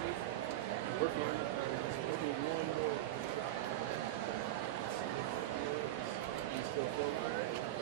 Working on one more. You still feel alright?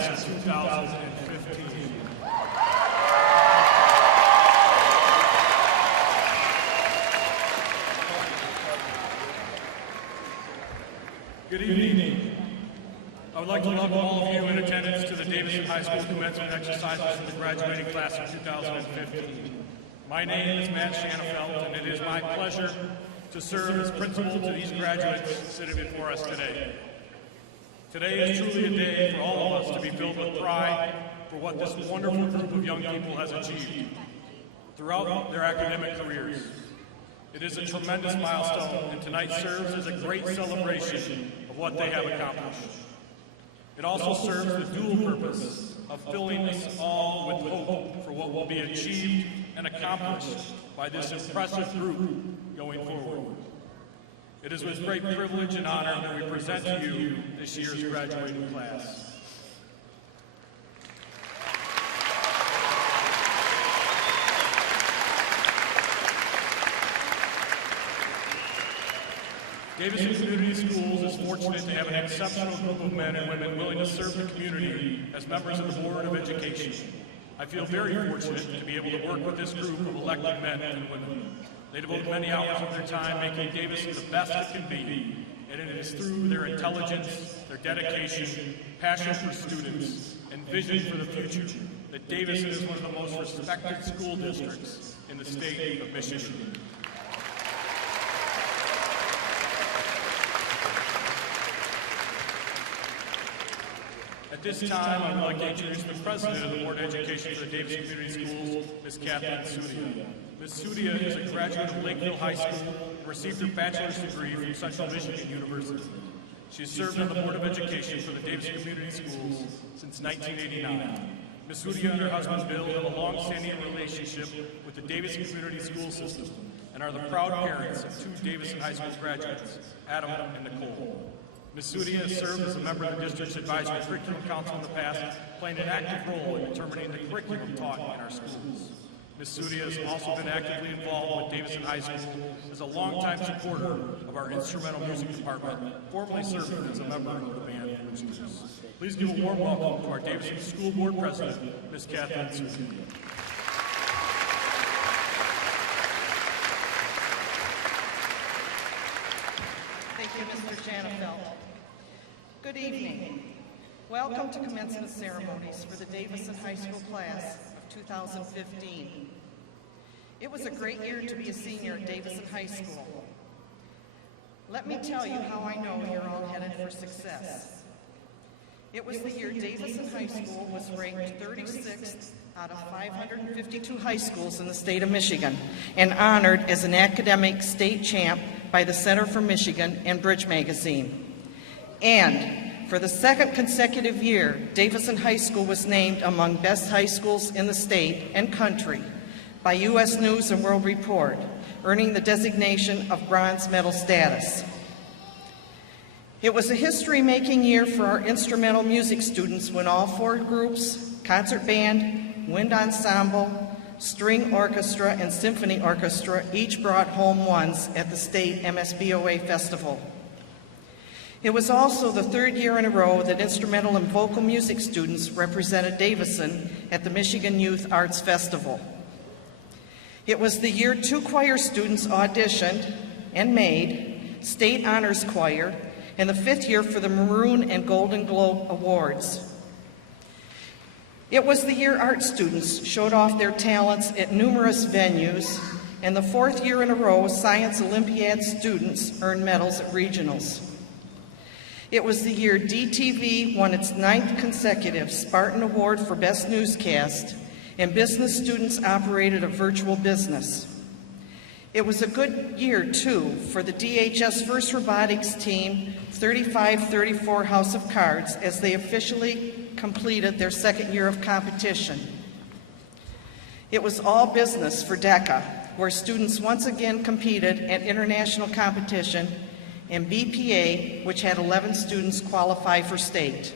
class of 2015. Good evening. I would like to welcome all of you in attendance to the Davison High School commencement exercises for the graduating class of 2015. My name is Matt Shanafelt, and it is my pleasure to serve as principal to these graduates sitting before us today. Today is truly a day for all of us to be filled with pride for what this wonderful group of young people has achieved throughout their academic careers. It is a tremendous milestone, and tonight serves as a great celebration of what they have accomplished. It also serves the dual purpose of filling us all with hope for what will be achieved and accomplished by this impressive group going forward. It is with great privilege and honor that we present to you this year's graduating class. Davison Community Schools is fortunate to have an exceptional group of men and women willing to serve the community as members of the Board of Education. I feel very fortunate to be able to work with this group of elected men and women. They devote many hours of their time making Davison the best it can be, and it is through their intelligence, their dedication, passion for students, and vision for the future that Davison is one of the most respected school districts in the state of Michigan. At this time, I would like to introduce the President of the Board of Education for the Davison Community Schools, Ms. Kathleen Sudia. Ms. Sudia is a graduate of Lakeville High School and received her bachelor's degree from Central Michigan University. She has served on the Board of Education for the Davison Community Schools since 1989. Ms. Sudia and her husband Bill have a long-standing relationship with the Davison Community School System and are the proud parents of two Davison High School graduates, Adam and Nicole. Ms. Sudia has served as a member of the district's advisory curriculum council in the past, playing an active role in determining the curriculum taught in our schools. Ms. Sudia has also been actively involved with Davison High School as a longtime supporter of our instrumental music department, formerly serving as a member of the band Roosters. Please give a warm welcome to our Davison School Board President, Ms. Kathleen Sudia. Thank you, Mr. Shanafelt. Good evening. Welcome to commencement ceremonies for the Davison High School class of 2015. It was a great year to be a senior at Davison High School. Let me tell you how I know you're all headed for success. It was the year Davison High School was ranked 36th out of 552 high schools in the state of Michigan and honored as an academic state champ by the Center for Michigan and Bridge Magazine. And for the second consecutive year, Davison High School was named among best high schools in the state and country by U.S. News and World Report, earning the designation of bronze medal status. It was a history-making year for our instrumental music students when all four groups, concert band, wind ensemble, string orchestra, and symphony orchestra each brought home ones at the state MSBOA festival. It was also the third year in a row that instrumental and vocal music students represented Davison at the Michigan Youth Arts Festival. It was the year two choir students auditioned and made State Honors Choir, and the fifth year for the Maroon and Golden Globe Awards. It was the year art students showed off their talents at numerous venues, and the fourth year in a row Science Olympiad students earned medals at regionals. It was the year DTV won its 9th consecutive Spartan Award for Best Newscast, and business students operated a virtual business. It was a good year, too, for the DHS First Robotics Team 3534 House of Cards as they officially completed their second year of competition. It was all business for DECA, where students once again competed at international competition, and BPA, which had 11 students qualify for state.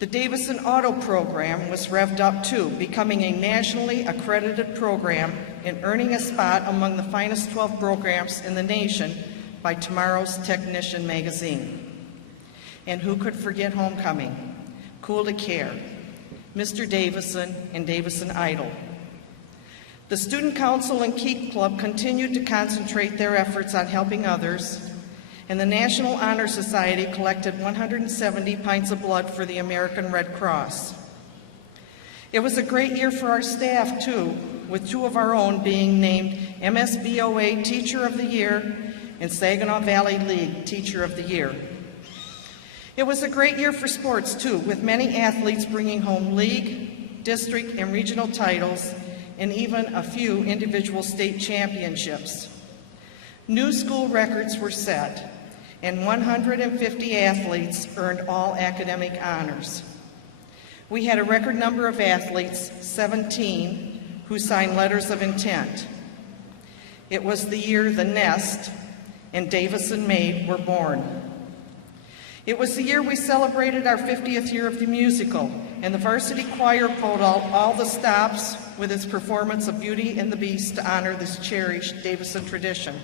The Davison Auto program was revved up too, becoming a nationally accredited program and earning a spot among the finest 12 programs in the nation by Tomorrow's Technician magazine. And who could forget homecoming? Cool to Care, Mr. Davison, and Davison Idol. The Student Council and Keep Club continued to concentrate their efforts on helping others, and the National Honor Society collected 170 pints of blood for the American Red Cross. It was a great year for our staff, too, with 2 of our own being named MSBOA Teacher of the Year and Saginaw Valley League Teacher of the Year. It was a great year for sports, too, with many athletes bringing home league, district, and regional titles, and even a few individual state championships. New school records were set, and 150 athletes earned all academic honors. We had a record number of athletes, 17, who signed letters of intent. It was the year the Nest and Davison Maid were born. It was the year we celebrated our 50th year of the musical, and the varsity choir pulled out all the stops with its performance of Beauty and the Beast to honor this cherished Davison tradition.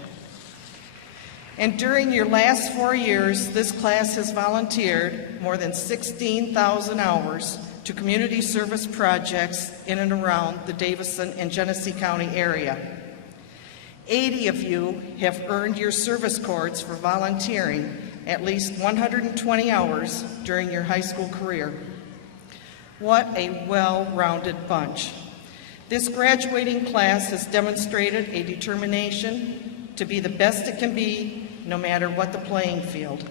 And during your last 4 years, this class has volunteered more than 16,000 hours to community service projects in and around the Davison and Genesee County area. 80 of you have earned your service cords for volunteering at least 120 hours during your high school career. What a well-rounded bunch. This graduating class has demonstrated a determination to be the best it can be, no matter what the playing field.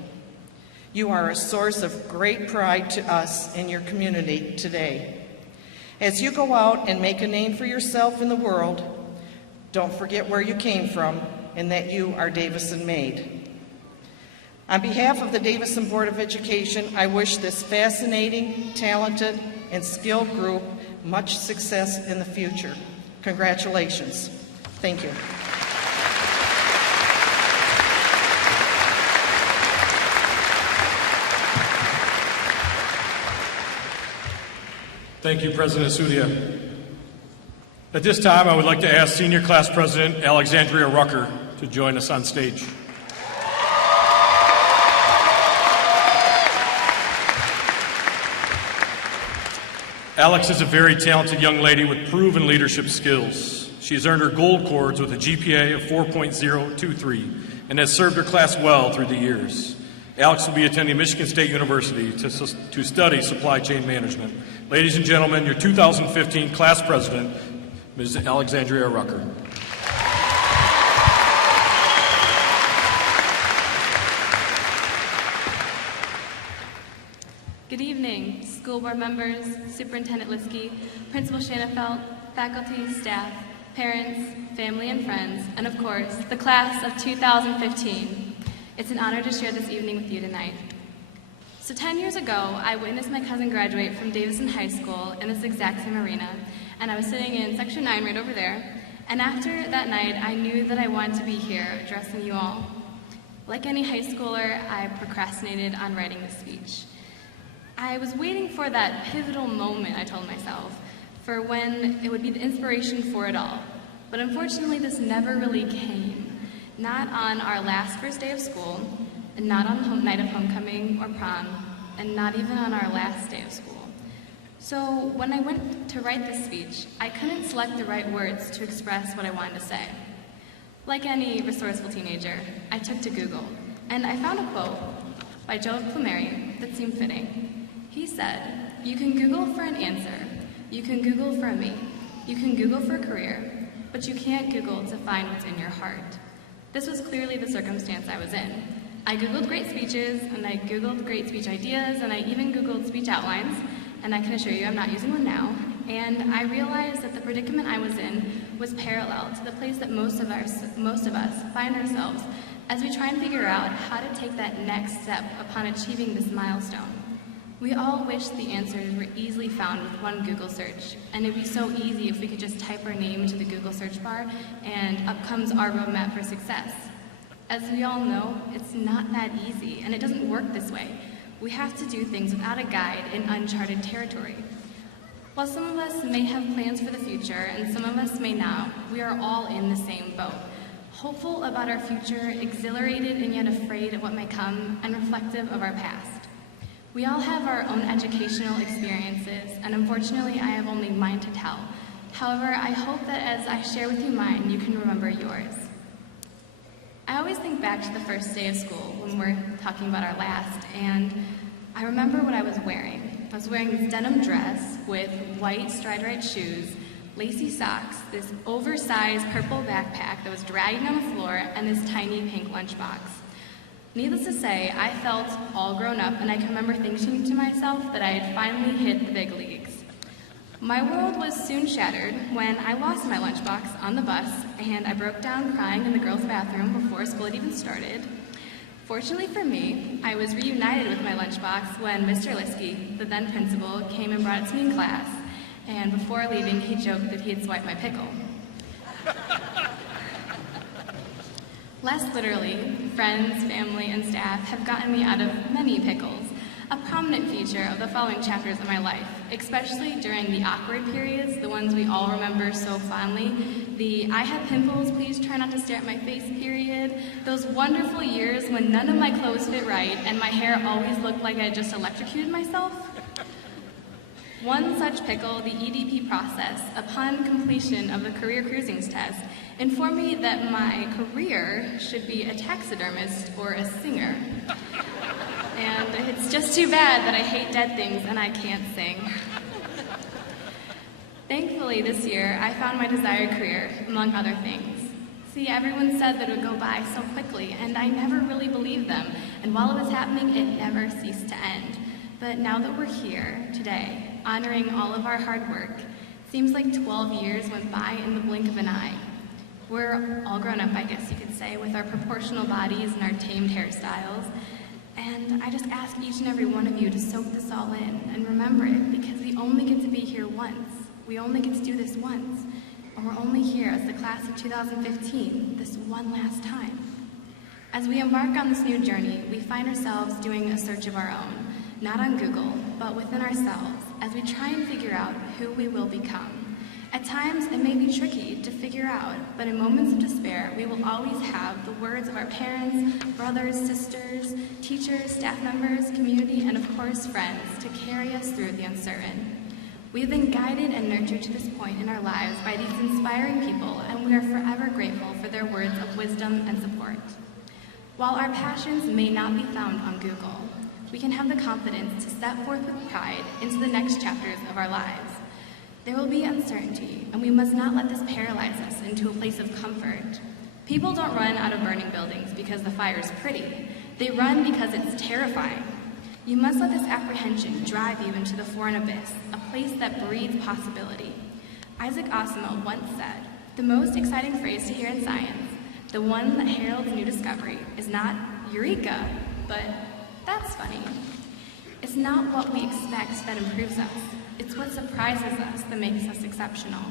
You are a source of great pride to us in your community today. As you go out and make a name for yourself in the world, don't forget where you came from and that you are Davison made. On behalf of the Davison Board of Education, I wish this fascinating, talented, and skilled group much success in the future. Congratulations. Thank you. Thank you, President Sudia. At this time, I would like to ask Senior Class President Alexandria Rucker to join us on stage. Alex is a very talented young lady with proven leadership skills. She has earned her gold cords with a GPA of 4.023 and has served her class well through the years. Alex will be attending Michigan State University to study supply chain management. Ladies and gentlemen, your 2015 class president, Ms. Alexandria Rucker. Good evening, school board members, Superintendent Liskey, Principal Shanafelt, faculty, staff, parents, family, and friends, and of course, the class of 2015. It's an honor to share this evening with you tonight. So 10 years ago, I witnessed my cousin graduate from Davison High School in this exact same arena, and I was sitting in Section 9 right over there, and after that night, I knew that I wanted to be here addressing you all. Like any high schooler, I procrastinated on writing this speech. I was waiting for that pivotal moment, I told myself, for when it would be the inspiration for it all. But unfortunately, this never really came. Not on our last first day of school, and not on the night of homecoming or prom, and not even on our last day of school. So when I went to write this speech, I couldn't select the right words to express what I wanted to say. Like any resourceful teenager, I took to Google, and I found a quote by Joe Plumeri that seemed fitting. He said, "You can Google for an answer, you can Google for a mate, you can Google for a career, but you can't Google to find what's in your heart." This was clearly the circumstance I was in. I Googled great speeches, and I Googled great speech ideas, and I even Googled speech outlines, and I can assure you I'm not using one now. And I realized that the predicament I was in was parallel to the place that most of us find ourselves as we try and figure out how to take that next step upon achieving this milestone. We all wish the answers were easily found with one Google search, and it'd be so easy if we could just type our name into the Google search bar and up comes our roadmap for success. As we all know, it's not that easy, and it doesn't work this way. We have to do things without a guide in uncharted territory. While some of us may have plans for the future, and some of us may not, we are all in the same boat. Hopeful about our future, exhilarated and yet afraid of what may come, and reflective of our past. We all have our own educational experiences, and unfortunately, I have only mine to tell. However, I hope that as I share with you mine, you can remember yours. I always think back to the first day of school when we're talking about our last, and I remember what I was wearing. I was wearing this denim dress with white stride-right shoes, lacy socks, this oversized purple backpack that was dragging on the floor, and this tiny pink lunchbox. Needless to say, I felt all grown up, and I can remember thinking to myself that I had finally hit the big leagues. My world was soon shattered when I lost my lunchbox on the bus, and I broke down crying in the girls' bathroom before school had even started. Fortunately for me, I was reunited with my lunchbox when Mr. Liskey, the then principal, came and brought it to me in class, and before leaving, he joked that he had swiped my pickle. Less literally, friends, family, and staff have gotten me out of many pickles, a prominent feature of the following chapters of my life, especially during the awkward periods, the ones we all remember so fondly, the I have pimples, please try not to stare at my face period, those wonderful years when none of my clothes fit right and my hair always looked like I had just electrocuted myself. One such pickle, the EDP process, upon completion of the career cruisings test, informed me that my career should be a taxidermist or a singer. And it's just too bad that I hate dead things and I can't sing. Thankfully, this year, I found my desired career, among other things. See, everyone said that it would go by so quickly, and I never really believed them. And while it was happening, it never ceased to end. But now that we're here today, honoring all of our hard work, seems like 12 years went by in the blink of an eye. We're all grown up, I guess you could say, with our proportional bodies and our tamed hairstyles. And I just ask each and every one of you to soak this all in and remember it, because we only get to be here once. We only get to do this once. And we're only here as the class of 2015, this one last time. As we embark on this new journey, we find ourselves doing a search of our own, not on Google, but within ourselves, as we try and figure out who we will become. At times, it may be tricky to figure out, but in moments of despair, we will always have the words of our parents, brothers, sisters, teachers, staff members, community, and of course, friends to carry us through the uncertain. We have been guided and nurtured to this point in our lives by these inspiring people, and we are forever grateful for their words of wisdom and support. While our passions may not be found on Google, we can have the confidence to step forth with pride into the next chapters of our lives. There will be uncertainty, and we must not let this paralyze us into a place of comfort. People don't run out of burning buildings because the fire is pretty. They run because it's terrifying. You must let this apprehension drive you into the foreign abyss, a place that breeds possibility. Isaac Asimov once said, "The most exciting phrase to hear in science, the one that heralds new discovery, is not eureka, but that's funny." It's not what we expect that improves us. It's what surprises us that makes us exceptional.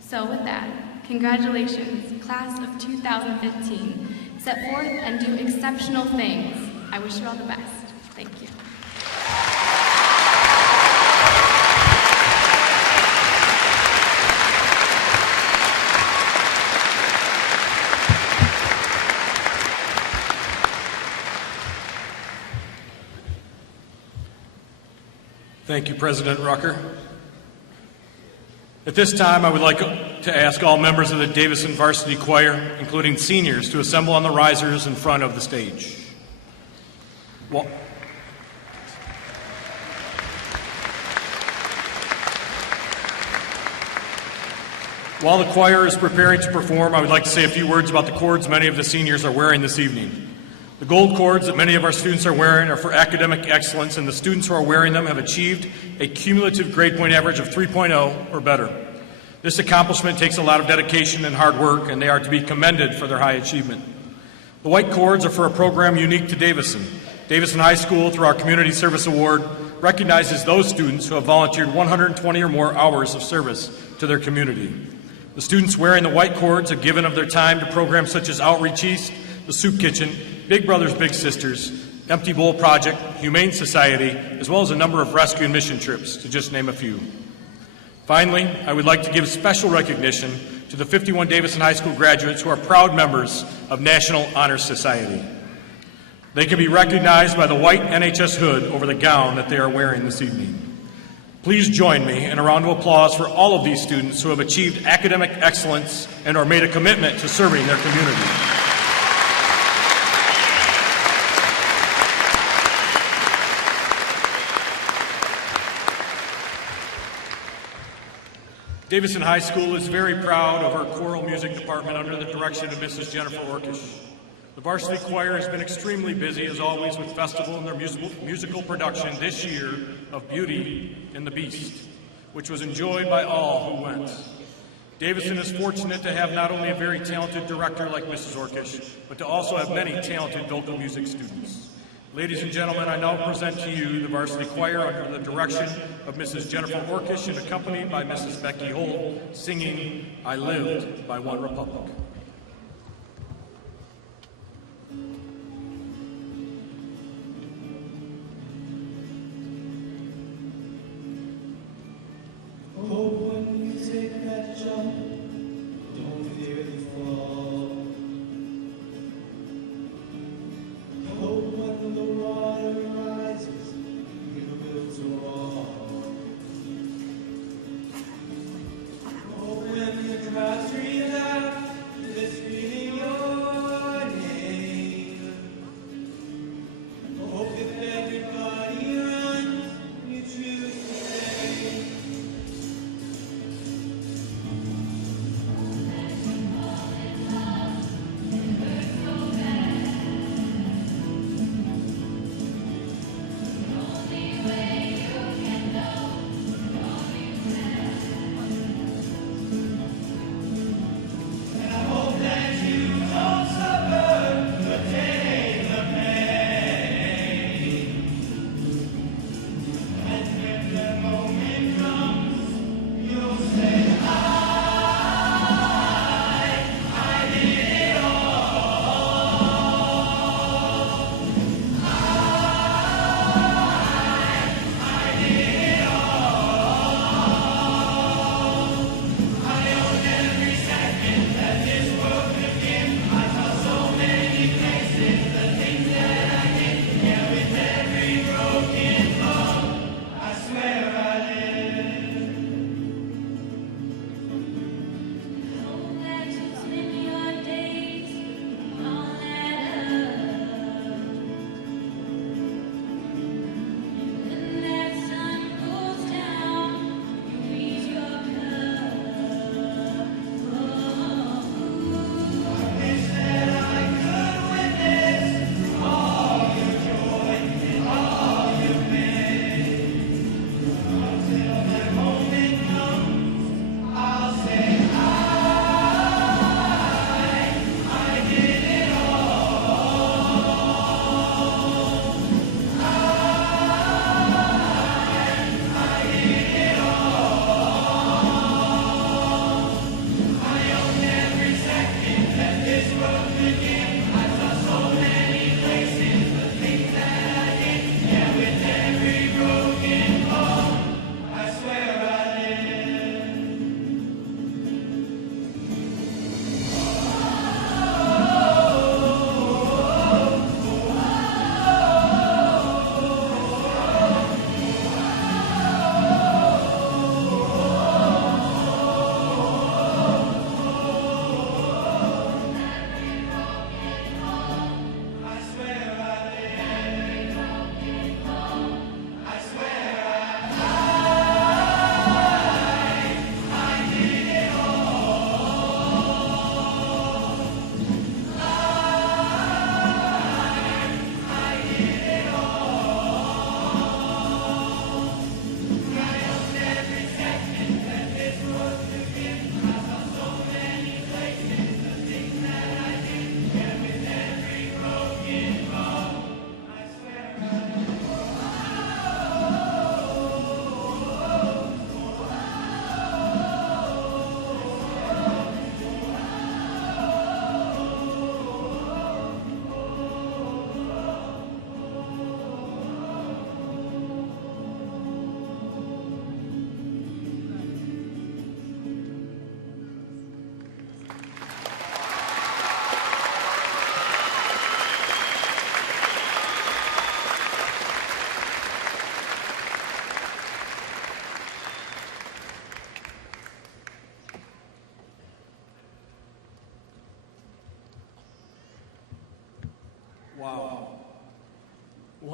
So with that, congratulations, class of 2015. Set forth and do exceptional things. I wish you all the best. Thank you. Thank you, President Rucker. At this time, I would like to ask all members of the Davison Varsity Choir, including seniors, to assemble on the risers in front of the stage. While the choir is preparing to perform, I would like to say a few words about the cords many of the seniors are wearing this evening. The gold cords that many of our students are wearing are for academic excellence, and the students who are wearing them have achieved a cumulative grade point average of 3.0 or better. This accomplishment takes a lot of dedication and hard work, and they are to be commended for their high achievement. The white cords are for a program unique to Davison. Davison High School, through our Community Service Award, recognizes those students who have volunteered 120 or more hours of service to their community. The students wearing the white cords have given of their time to programs such as Outreach East, the Soup Kitchen, Big Brothers Big Sisters, Empty Bowl Project, Humane Society, as well as a number of rescue and mission trips, to just name a few. Finally, I would like to give special recognition to the 51 Davison High School graduates who are proud members of National Honor Society. They can be recognized by the white NHS hood over the gown that they are wearing this evening. Please join me in a round of applause for all of these students who have achieved academic excellence and or made a commitment to serving their community. Davison High School is very proud of our choral music department under the direction of Mrs. Jennifer Orkish. The varsity choir has been extremely busy, as always, with festival and their musical production this year of Beauty and the Beast, which was enjoyed by all who went. Davison is fortunate to have not only a very talented director like Mrs. Orkish, but to also have many talented vocal music students. Ladies and gentlemen, I now present to you the varsity choir under the direction of Mrs. Jennifer Orkish and accompanied by Mrs. Becky Holt, singing "I Lived by One Republic." Oh, when you take that jump, don't fear the fall. Oh, when the water rises, you build a wall. Oh, when the crowd screams out,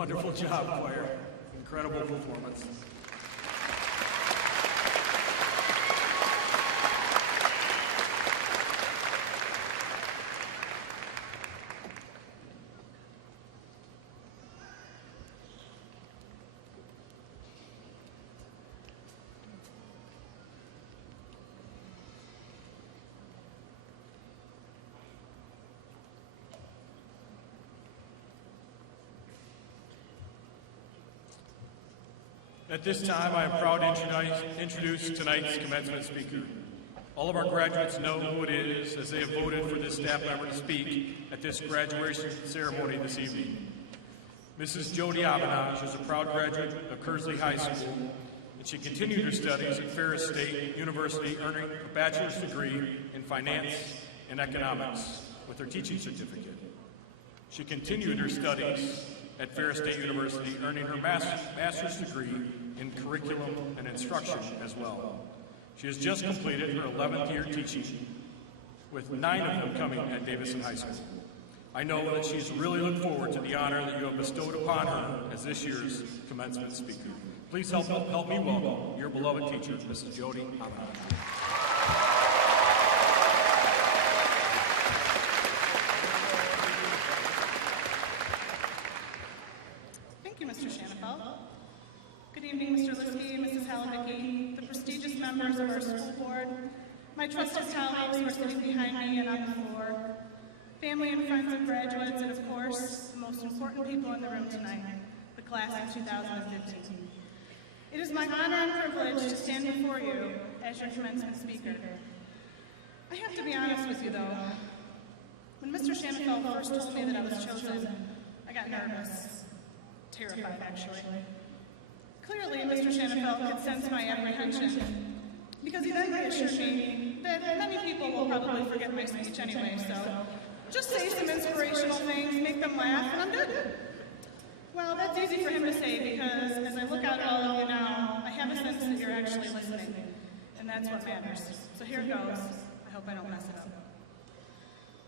Wonderful job, choir. Incredible performance. At this time, I am proud to introduce tonight's commencement speaker. All of our graduates know who it is as they have voted for this staff member to speak at this graduation ceremony this evening. Mrs. Jody Abenach is a proud graduate of Kearsley High School, and she continued her studies at Ferris State University, earning a bachelor's degree in finance and economics with her teaching certificate. She continued her studies at Ferris State University, earning her master's degree in curriculum and instruction as well. She has just completed her 11th year teaching, with 9 of them coming at Davison High School. I know that she's really looked forward to the honor that you have bestowed upon her as this year's commencement speaker. Please help me welcome your beloved teacher, Mrs. Jody Abenach. Good evening, Mr. Liskey, Mrs. Halavicki, the prestigious members of our school board, my trusted colleagues who are sitting behind me and on the floor, family and friends of graduates, and of course, the most important people in the room tonight, the class of 2015. It is my honor and privilege to stand before you as your commencement speaker. I have to be honest with you, though. When Mr. Shanafelt first told me that I was chosen, I got nervous, terrified, actually. Clearly, Mr. Shanafelt could sense my apprehension, because he then reassured me that many people will probably forget my speech anyway, so just say some inspirational things, make them laugh, and I'm good. Well, that's easy for him to say, because as I look out at all of you now, I have a sense that you're actually listening, and that's what matters. So here it goes. I hope I don't mess it up.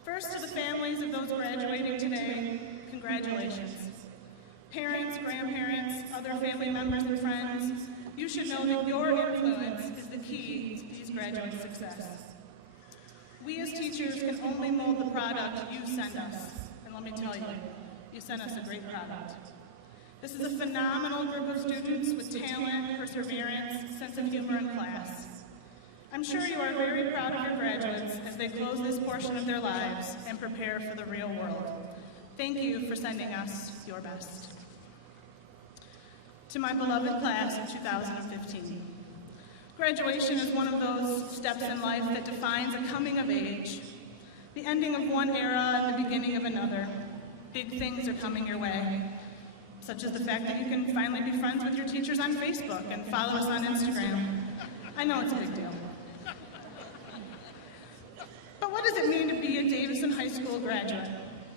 First, to the families of those graduating today, congratulations. Parents, grandparents, other family members and friends, you should know that your influence is the key to these graduates' success. We as teachers can only mold the product you send us. And let me tell you, you sent us a great product. This is a phenomenal group of students with talent, perseverance, sense of humor, and class. I'm sure you are very proud of your graduates as they close this portion of their lives and prepare for the real world. Thank you for sending us your best. To my beloved class of 2015. Graduation is one of those steps in life that defines a coming of age, the ending of one era and the beginning of another. Big things are coming your way, such as the fact that you can finally be friends with your teachers on Facebook and follow us on Instagram. I know it's a big deal. But what does it mean to be a Davison High School graduate?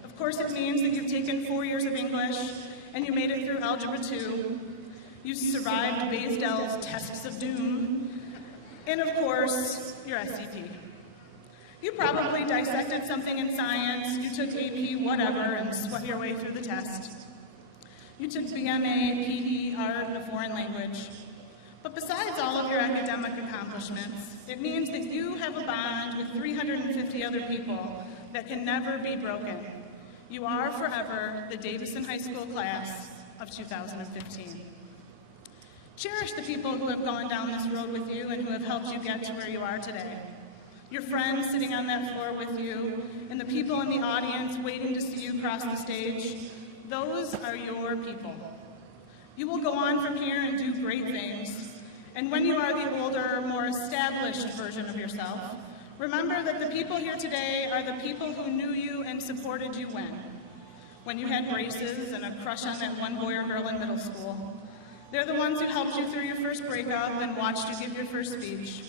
Of course, it means that you've taken 4 years of English and you made it through Algebra 2. You survived Baisdel's tests of doom, and of course, your SCP. You probably dissected something in science, you took AP whatever and sweat your way through the test. You took BMA, PE, art, and a foreign language. But besides all of your academic accomplishments, it means that you have a bond with 350 other people that can never be broken. You are forever the Davison High School class of 2015. Cherish the people who have gone down this road with you and who have helped you get to where you are today. Your friends sitting on that floor with you, and the people in the audience waiting to see you cross the stage, those are your people. You will go on from here and do great things, and when you are the older, more established version of yourself, remember that the people here today are the people who knew you and supported you when you had braces and a crush on that one boy or girl in middle school. They're the ones who helped you through your first breakup and watched you give your first speech.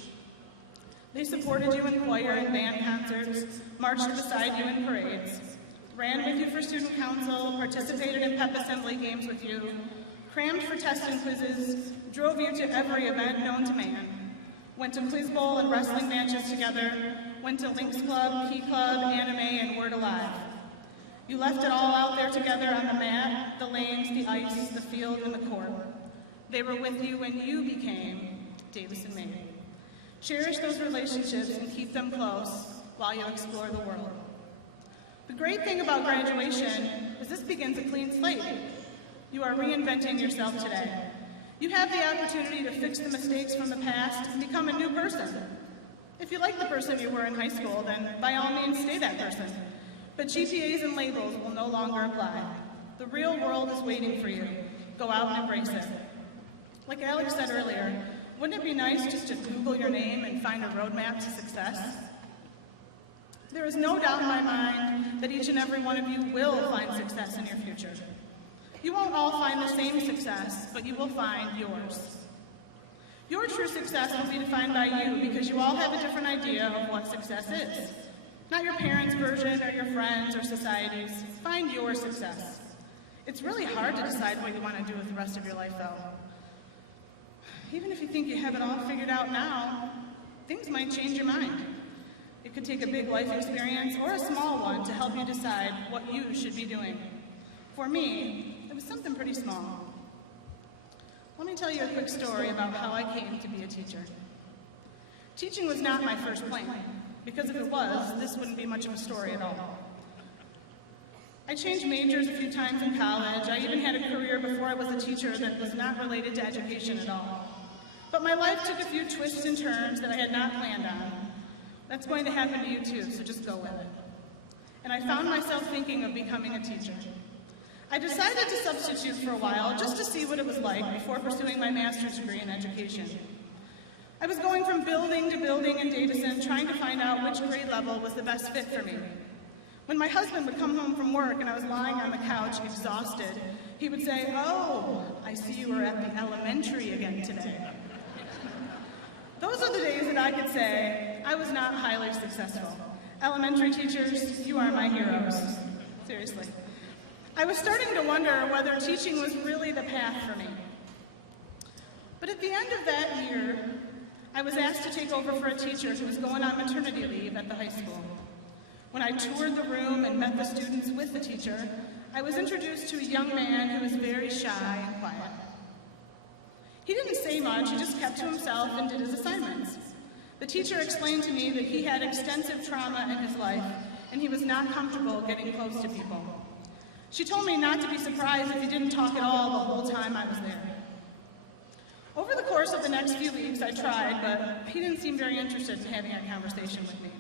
They supported you in choir and band concerts, marched beside you in parades, ran with you for student council, participated in pep assembly games with you, crammed for tests and quizzes, drove you to every event known to man, went to quiz bowl and wrestling matches together, went to Lynx Club, Key Club, Anime, and Word Alive. You left it all out there together on the mat, the lanes, the ice, the field, and the court. They were with you when you became Davison Maine. Cherish those relationships and keep them close while you explore the world. The great thing about graduation is this begins a clean slate. You are reinventing yourself today. You have the opportunity to fix the mistakes from the past and become a new person. If you like the person you were in high school, then by all means stay that person. But GPAs and labels will no longer apply. The real world is waiting for you. Go out and embrace it. Like Alex said earlier, wouldn't it be nice just to Google your name and find a roadmap to success? There is no doubt in my mind that each and every one of you will find success in your future. You won't all find the same success, but you will find yours. Your true success will be defined by you because you all have a different idea of what success is. Not your parents' version or your friends or society's. Find your success. It's really hard to decide what you want to do with the rest of your life, though. Even if you think you have it all figured out now, things might change your mind. It could take a big life experience or a small one to help you decide what you should be doing. For me, it was something pretty small. Let me tell you a quick story about how I came to be a teacher. Teaching was not my first plan, because if it was, this wouldn't be much of a story at all. I changed majors a few times in college. I even had a career before I was a teacher that was not related to education at all. But my life took a few twists and turns that I had not planned on. That's going to happen to you too, so just go with it. And I found myself thinking of becoming a teacher. I decided to substitute for a while just to see what it was like before pursuing my master's degree in education. I was going from building to building in Davison, trying to find out which grade level was the best fit for me. When my husband would come home from work and I was lying on the couch exhausted, he would say, "Oh, I see you were at the elementary again today." Those are the days that I could say I was not highly successful. Elementary teachers, you are my heroes. Seriously. I was starting to wonder whether teaching was really the path for me. But at the end of that year, I was asked to take over for a teacher who was going on maternity leave at the high school. When I toured the room and met the students with the teacher, I was introduced to a young man who was very shy and quiet. He didn't say much, he just kept to himself and did his assignments. The teacher explained to me that he had extensive trauma in his life and he was not comfortable getting close to people. She told me not to be surprised if he didn't talk at all the whole time I was there. Over the course of the next few weeks, I tried, but he didn't seem very interested in having a conversation with me.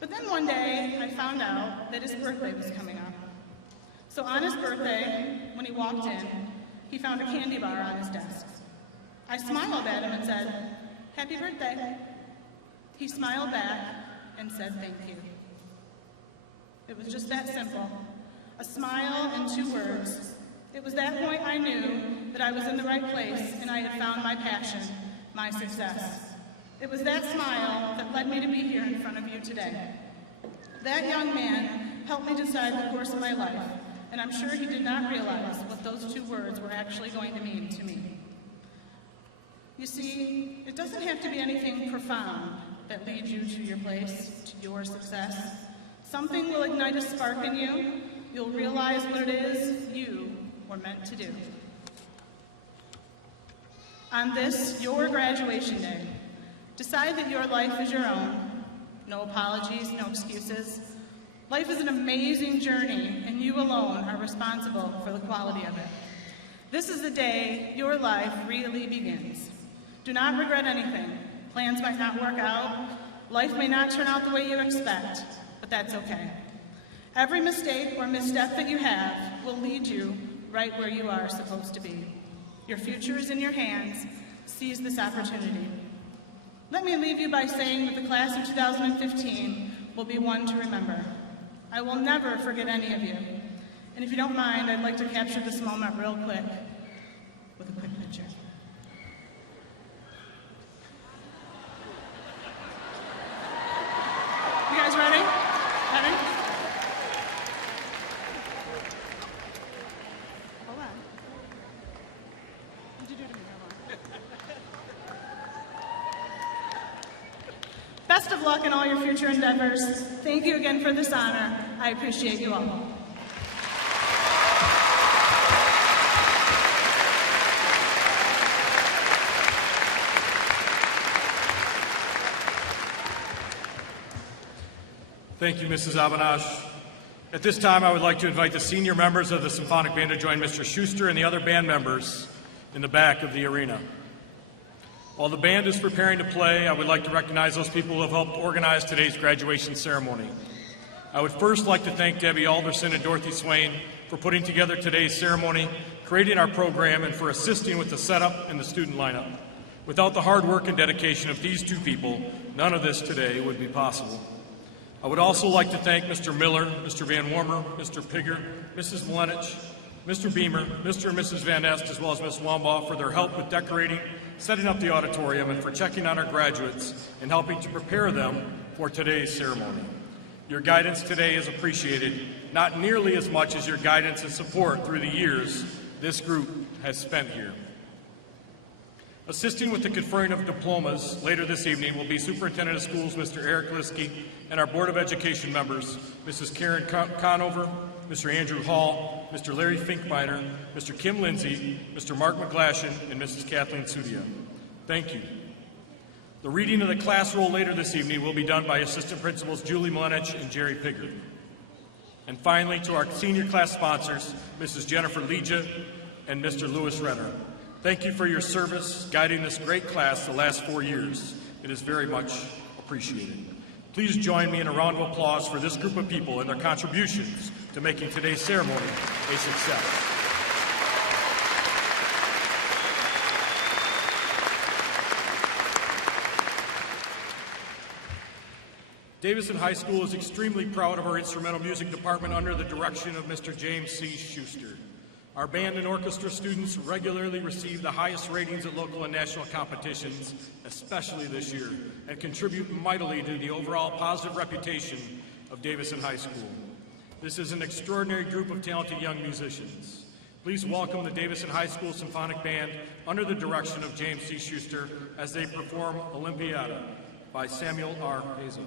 But then one day, I found out that his birthday was coming up. So on his birthday, when he walked in, he found a candy bar on his desk. I smiled at him and said, "Happy birthday." He smiled back and said, "Thank you." It was just that simple. A smile and 2 words. It was that point I knew that I was in the right place and I had found my passion, my success. It was that smile that led me to be here in front of you today. That young man helped me decide the course of my life, and I'm sure he did not realize what those 2 words were actually going to mean to me. You see, it doesn't have to be anything profound that leads you to your place, to your success. Something will ignite a spark in you. You'll realize what it is you were meant to do. On this, your graduation day, decide that your life is your own. No apologies, no excuses. Life is an amazing journey, and you alone are responsible for the quality of it. This is the day your life really begins. Do not regret anything. Plans might not work out. Life may not turn out the way you expect, but that's okay. Every mistake or misstep that you have will lead you right where you are supposed to be. Your future is in your hands. Seize this opportunity. Let me leave you by saying that the class of 2015 will be one to remember. I will never forget any of you. And if you don't mind, I'd like to capture this moment real quick with a quick picture. You guys ready? Ready? Hold on. What'd you do to me? Hold on. Best of luck in all your future endeavors. Thank you again for this honor. I appreciate you all. Thank you, Mrs. Abanash. At this time, I would like to invite the senior members of the Symphonic Band to join Mr. Schuster and the other band members in the back of the arena. While the band is preparing to play, I would like to recognize those people who have helped organize today's graduation ceremony. I would first like to thank Debbie Alderson and Dorothy Swain for putting together today's ceremony, creating our program, and for assisting with the setup and the student lineup. Without the hard work and dedication of these two people, none of this today would be possible. I would also like to thank Mr. Miller, Mr. Van Wormer, Mr. Pigger, Mrs. Mlenich, Mr. Beamer, Mr. and Mrs. Van Est, as well as Ms. Wambaugh for their help with decorating, setting up the auditorium, and for checking on our graduates and helping to prepare them for today's ceremony. Your guidance today is appreciated, not nearly as much as your guidance and support through the years this group has spent here. Assisting with the conferring of diplomas later this evening will be Superintendent of Schools, Mr. Eric Liskey, and our Board of Education members, Mrs. Karen Conover, Mr. Andrew Hall, Mr. Larry Finkbeiner, Mr. Kim Lindsay, Mr. Mark McGlashan, and Mrs. Kathleen Sudia. Thank you. The reading of the class roll later this evening will be done by Assistant Principals Julie Mlenich and Jerry Pigger. And finally, to our senior class sponsors, Mrs. Jennifer Legia and Mr. Lewis Renner. Thank you for your service guiding this great class the last 4 years. It is very much appreciated. Please join me in a round of applause for this group of people and their contributions to making today's ceremony a success. Davison High School is extremely proud of our instrumental music department under the direction of Mr. James C. Schuster. Our band and orchestra students regularly receive the highest ratings at local and national competitions, especially this year, and contribute mightily to the overall positive reputation of Davison High School. This is an extraordinary group of talented young musicians. Please welcome the Davison High School Symphonic Band under the direction of James C. Schuster as they perform Olympiada by Samuel R. Hazel.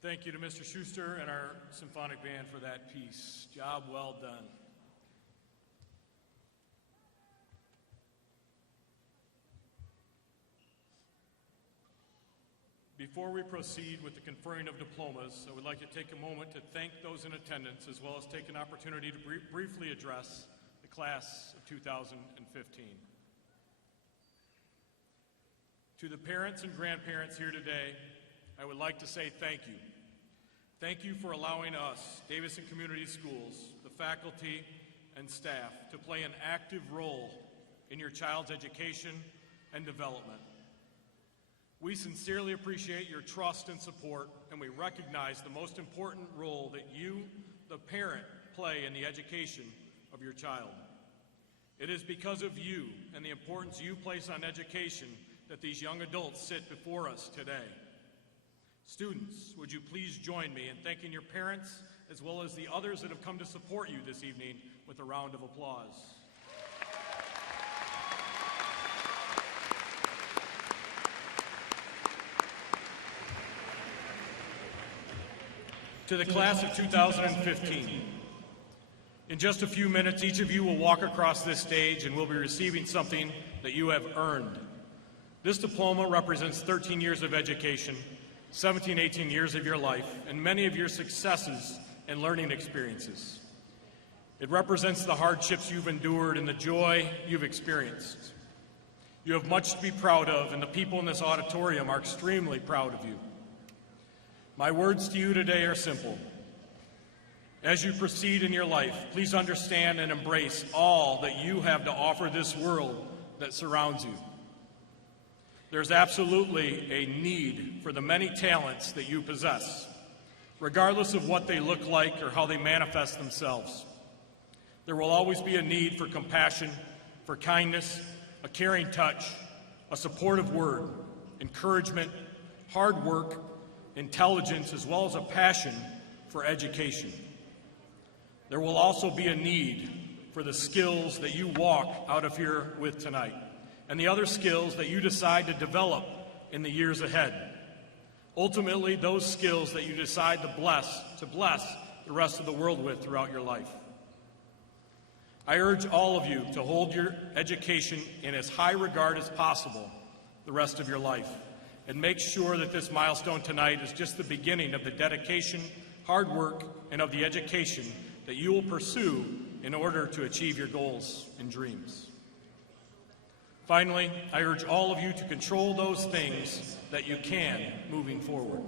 Thank you to Mr. Schuster and our symphonic band for that piece. Job well done. Before we proceed with the conferring of diplomas, I would like to take a moment to thank those in attendance, as well as take an opportunity to briefly address the class of 2015. To the parents and grandparents here today, I would like to say thank you. Thank you for allowing us, Davison Community Schools, the faculty and staff, to play an active role in your child's education and development. We sincerely appreciate your trust and support, and we recognize the most important role that you, the parent, play in the education of your child. It is because of you and the importance you place on education that these young adults sit before us today. Students, would you please join me in thanking your parents as well as the others that have come to support you this evening with a round of applause. To the class of 2015, in just a few minutes, each of you will walk across this stage and will be receiving something that you have earned. This diploma represents 13 years of education, 17, 18 years of your life, and many of your successes and learning experiences. It represents the hardships you've endured and the joy you've experienced. You have much to be proud of, and the people in this auditorium are extremely proud of you. My words to you today are simple. As you proceed in your life, please understand and embrace all that you have to offer this world that surrounds you. There's absolutely a need for the many talents that you possess, regardless of what they look like or how they manifest themselves. There will always be a need for compassion, for kindness, a caring touch, a supportive word, encouragement, hard work, intelligence, as well as a passion for education. There will also be a need for the skills that you walk out of here with tonight, and the other skills that you decide to develop in the years ahead. Ultimately, those skills that you decide to bless the rest of the world with throughout your life. I urge all of you to hold your education in as high regard as possible the rest of your life, and make sure that this milestone tonight is just the beginning of the dedication, hard work, and of the education that you will pursue in order to achieve your goals and dreams. Finally, I urge all of you to control those things that you can moving forward.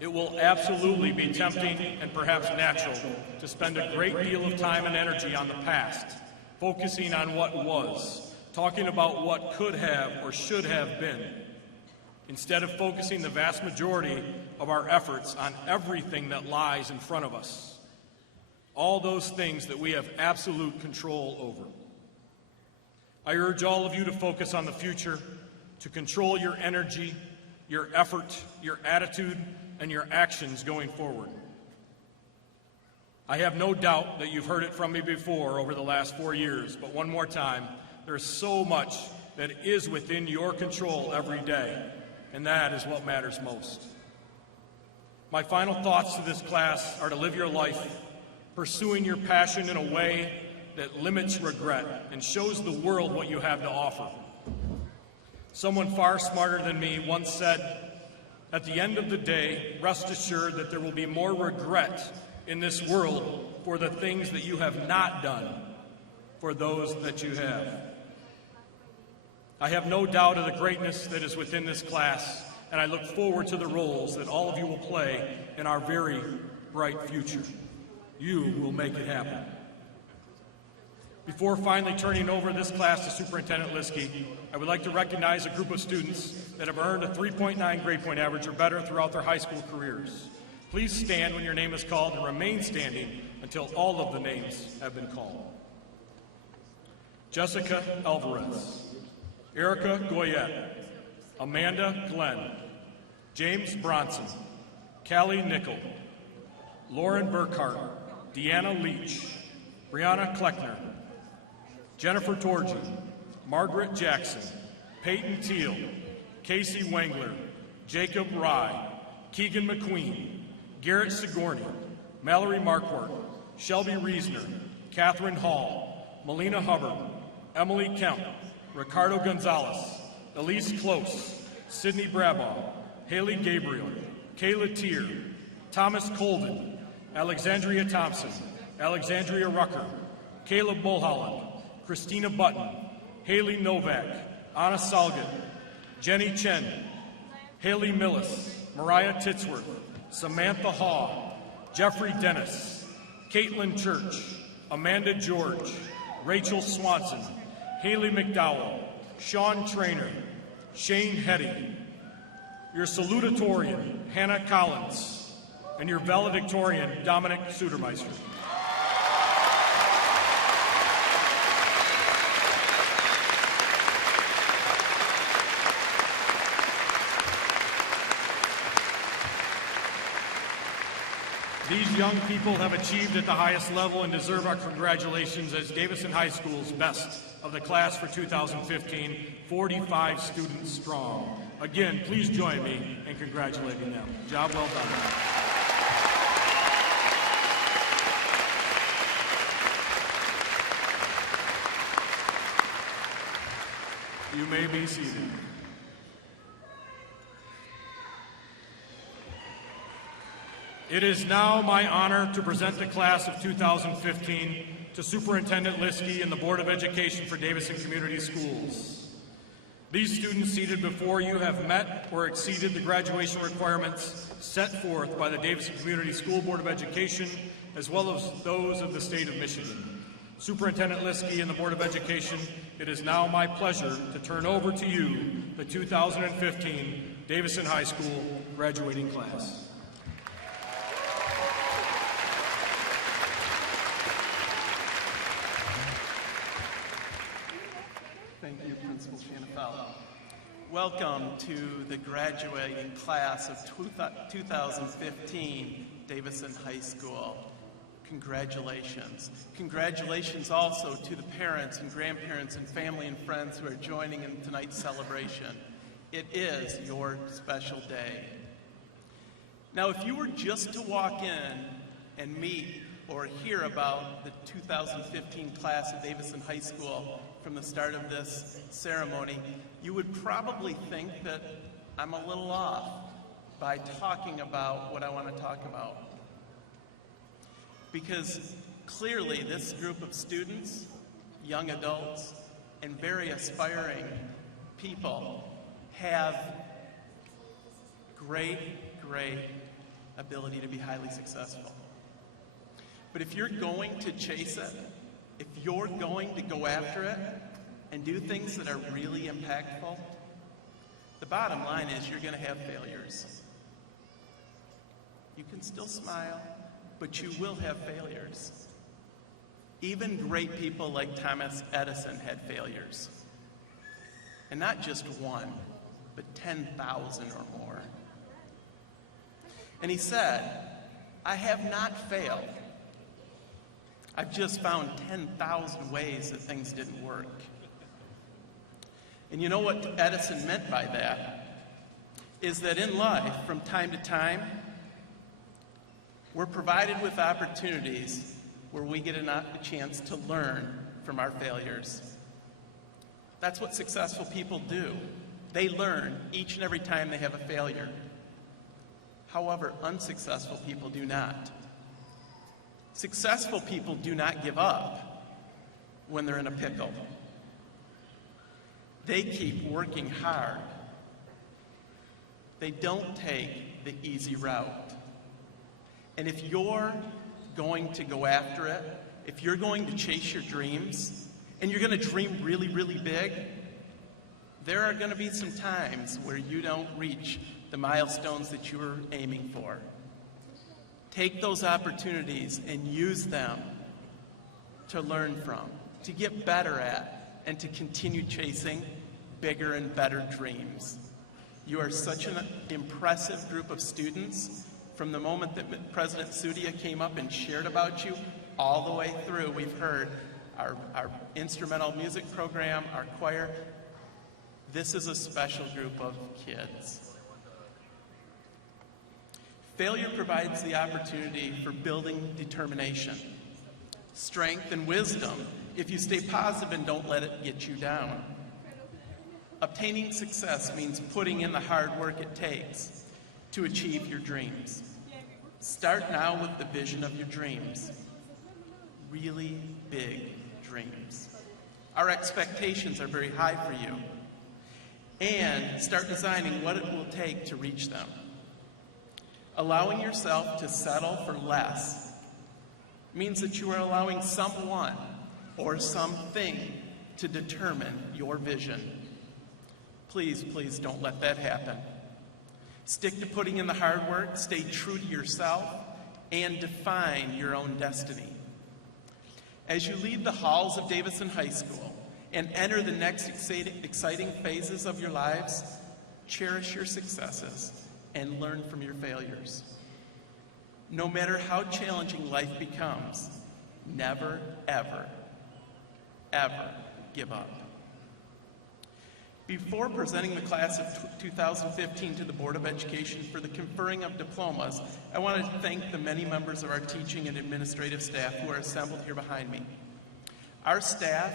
It will absolutely be tempting and perhaps natural to spend a great deal of time and energy on the past, focusing on what was, talking about what could have or should have been, instead of focusing the vast majority of our efforts on everything that lies in front of us, all those things that we have absolute control over. I urge all of you to focus on the future, to control your energy, your effort, your attitude, and your actions going forward. I have no doubt that you've heard it from me before over the last 4 years, but one more time, there's so much that is within your control every day, and that is what matters most. My final thoughts to this class are to live your life pursuing your passion in a way that limits regret and shows the world what you have to offer. Someone far smarter than me once said, "At the end of the day, rest assured that there will be more regret in this world for the things that you have not done, for those that you have." I have no doubt of the greatness that is within this class, and I look forward to the roles that all of you will play in our very bright future. You will make it happen. Before finally turning over this class to Superintendent Liskey, I would like to recognize a group of students that have earned a 3.9 grade point average or better throughout their high school careers. Please stand when your name is called and remain standing until all of the names have been called. Jessica Alvarez, Erica Goyette, Amanda Glenn, James Bronson, Callie Nickel, Lauren Burkhart, Deanna Leach, Brianna Kleckner, Jennifer Torgy, Margaret Jackson, Peyton Teal, Casey Wengler, Jacob Rye, Keegan McQueen, Garrett Sigourney, Mallory Marquardt, Shelby Reesner, Catherine Hall, Melina Hubbard, Emily Kemp, Ricardo Gonzalez, Elise Close, Sydney Brabaugh, Haley Gabriel, Kayla Tier, Thomas Colvin, Alexandria Thompson, Alexandria Rucker, Caleb Mulholland, Christina Button, Haley Novak, Anna Salget, Jenny Chen, Haley Millis, Mariah Titsworth, Samantha Haw, Jeffrey Dennis, Caitlin Church, Amanda George, Rachel Swanson, Haley McDowell, Sean Trainer, Shane Hetty, your salutatorian, Hannah Collins, and your valedictorian, Dominic Sudermeister. These young people have achieved at the highest level and deserve our congratulations as Davison High School's best of the class for 2015, 45 students strong. Again, please join me in congratulating them. Job well done. You may be seated. It is now my honor to present the class of 2015 to Superintendent Liskey and the Board of Education for Davison Community Schools. These students seated before you have met or exceeded the graduation requirements set forth by the Davison Community School Board of Education, as well as those of the state of Michigan. Superintendent Liskey and the Board of Education, it is now my pleasure to turn over to you the 2015 Davison High School graduating class. Thank you, Principal Shanafel. Welcome to the graduating class of 2015 Davison High School. Congratulations. Congratulations also to the parents and grandparents and family and friends who are joining in tonight's celebration. It is your special day. Now, if you were just to walk in and meet or hear about the 2015 class of Davison High School from the start of this ceremony, you would probably think that I'm a little off by talking about what I want to talk about. Because clearly this group of students, young adults, and very aspiring people have great ability to be highly successful. But if you're going to chase it, if you're going to go after it and do things that are really impactful, the bottom line is you're going to have failures. You can still smile, but you will have failures. Even great people like Thomas Edison had failures. And not just one, but 10,000 or more. And he said, "I have not failed. I've just found 10,000 ways that things didn't work." And you know what Edison meant by that? Is that in life, from time to time, we're provided with opportunities where we get a chance to learn from our failures. That's what successful people do. They learn each and every time they have a failure. However, unsuccessful people do not. Successful people do not give up when they're in a pickle. They keep working hard. They don't take the easy route. And if you're going to go after it, if you're going to chase your dreams, and you're going to dream really, really big, there are going to be some times where you don't reach the milestones that you were aiming for. Take those opportunities and use them to learn from, to get better at, and to continue chasing bigger and better dreams. You are such an impressive group of students. From the moment that President Sudia came up and shared about you, all the way through, we've heard our instrumental music program, our choir. This is a special group of kids. Failure provides the opportunity for building determination, strength, and wisdom if you stay positive and don't let it get you down. Obtaining success means putting in the hard work it takes to achieve your dreams. Start now with the vision of your dreams. Really big dreams. Our expectations are very high for you. And start designing what it will take to reach them. Allowing yourself to settle for less means that you are allowing someone or something to determine your vision. Please, please don't let that happen. Stick to putting in the hard work, stay true to yourself, and define your own destiny. As you leave the halls of Davison High School and enter the next exciting phases of your lives, cherish your successes and learn from your failures. No matter how challenging life becomes, never, ever, ever give up. Before presenting the class of 2015 to the Board of Education for the conferring of diplomas, I want to thank the many members of our teaching and administrative staff who are assembled here behind me. Our staff,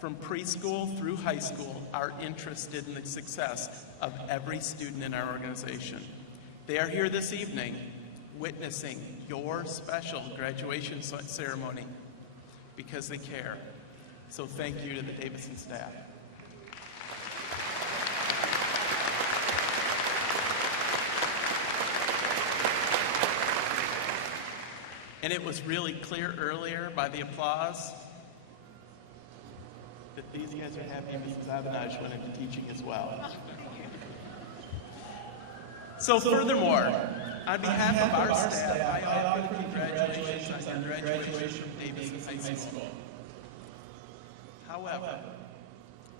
from preschool through high school, are interested in the success of every student in our organization. They are here this evening witnessing your special graduation ceremony because they care. So thank you to the Davison staff. And it was really clear earlier by the applause that these guys are happy Mrs. Avenage went into teaching as well. So furthermore, on behalf of our staff, I offer congratulations on your graduation from Davison High School. However,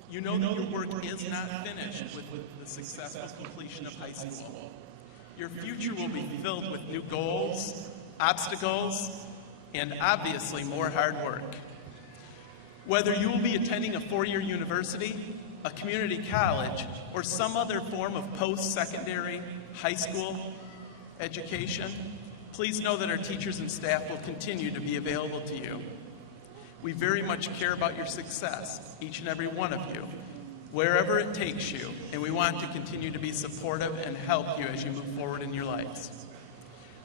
you know that your work is not finished with the successful completion of high school. Your future will be filled with new goals, obstacles, and obviously more hard work. Whether you will be attending a four-year university, a community college, or some other form of post-secondary high school education, please know that our teachers and staff will continue to be available to you. We very much care about your success, each and every one of you, wherever it takes you, and we want to continue to be supportive and help you as you move forward in your lives.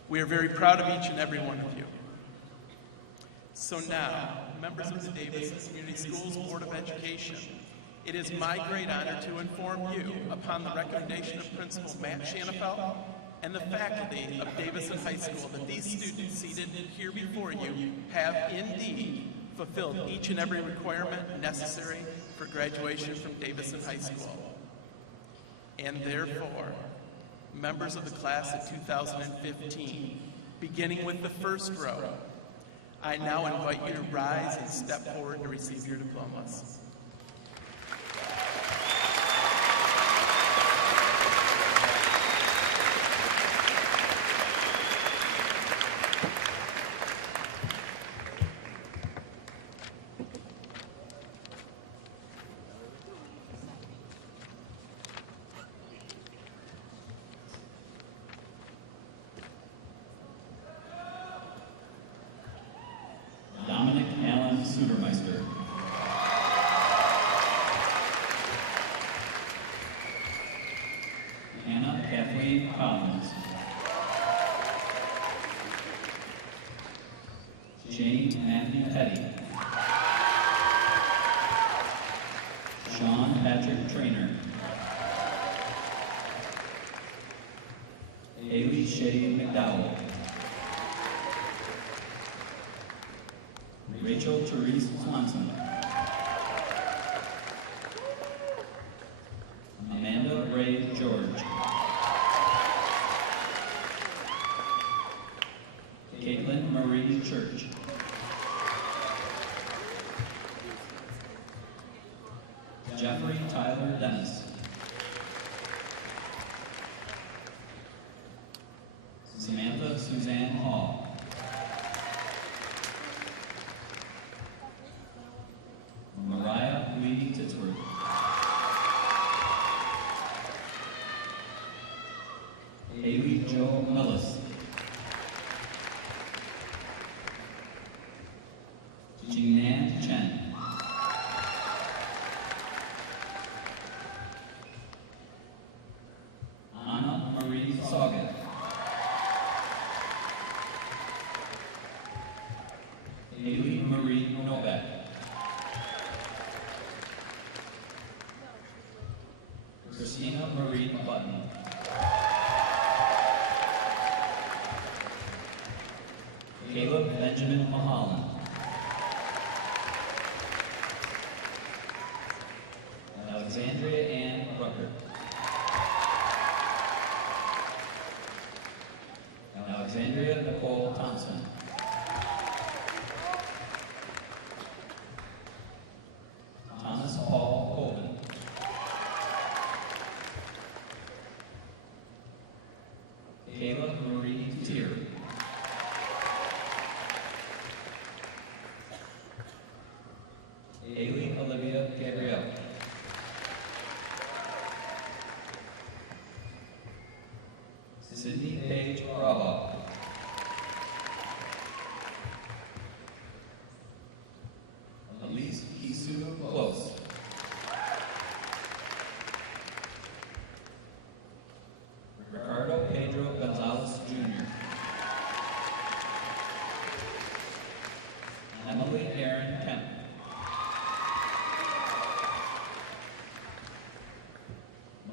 We are very proud of each and every one of you. So now, members of the Davison Community Schools Board of Education, it is my great honor to inform you, upon the recommendation of Principal Matt Shanafelt and the faculty of Davison High School, that these students seated here before you have indeed fulfilled each and every requirement necessary for graduation from Davison High School. And therefore, members of the class of 2015, beginning with the first row, I now invite you to rise and step forward to receive your diplomas. Haley Jo Millis. Haley Marie Novak. Christina Marie Button. Caleb Benjamin Mahalan. Alexandria Ann Rucker. Alexandria Nicole Thompson. Thomas Paul Colvin. Kayla Marie Tier. Haley Olivia Gabrielle. Sydney Paige Bravo. Elise Kisu Close. Ricardo Pedro Gonzalez Jr. Emily Aaron Kemp.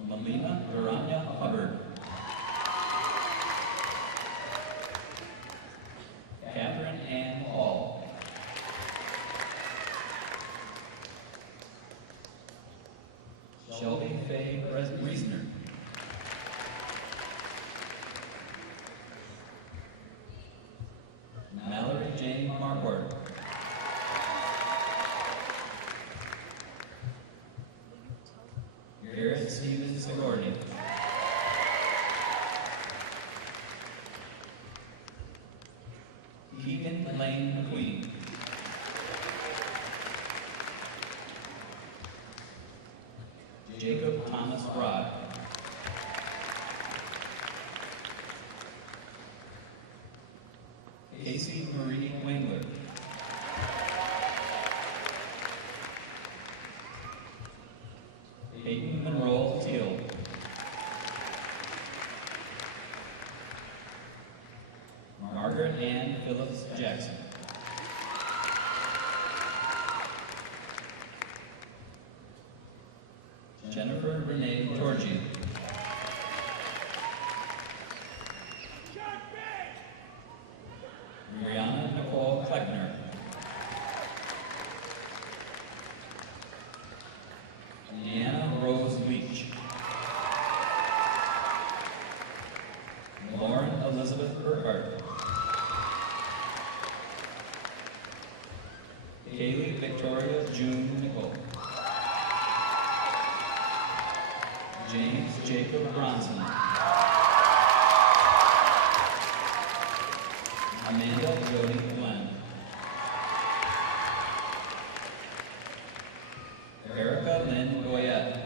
Melina Duranya Hubbard. Catherine Ann Hall. Shelby Faye Reisner. Mallory Jane Marquardt. Garrett Steven Sigourney. Keegan Lane McQueen. Jacob Thomas Rod. Casey Marie Wengler. Peyton Monroe Teal. Margaret Ann Phillips Jackson. Jennifer Renee Georgie. Brianna Nicole Kleckner. Deanna Rose Leach. Lauren Elizabeth Burkhart. Kaylee Victoria June Nicole. James Jacob Bronson. Amanda Jody Glenn. Erica Lynn Goyette.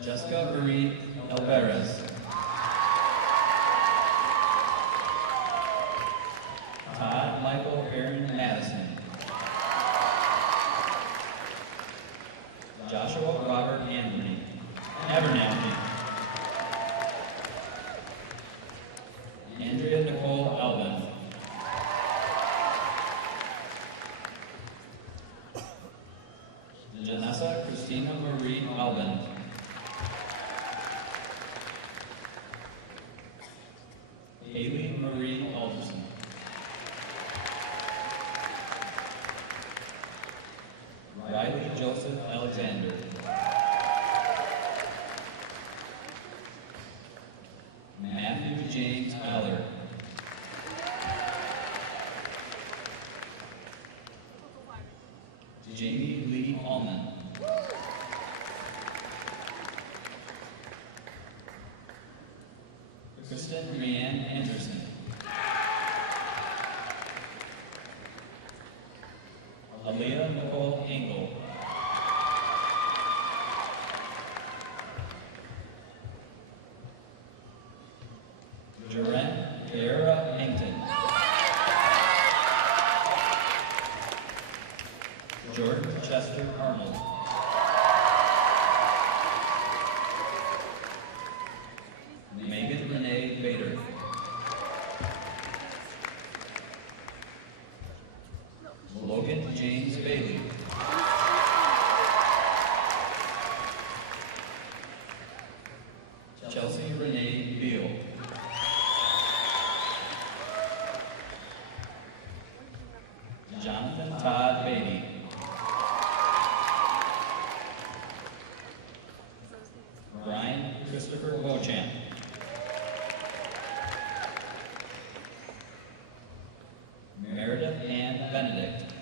Jessica Marie Alvarez. Todd Michael Aaron Madison. Joshua Robert Abernathy. Andrea Nicole Alvin. Janessa Christina Marie Alvin. Haley Marie Alderson. Riley Joseph Alexander. Matthew James Allard. Jamie Lee Allman. Kristen Rianne Anderson. Aaliyah Nicole Engel. Durant Kiara Hankton. Jordan Chester Arnold. Megan Renee Bader. Chelsea Renee Beal. Jonathan Todd Beatty. Brian Christopher Beauchamp. Meredith Ann Benedict.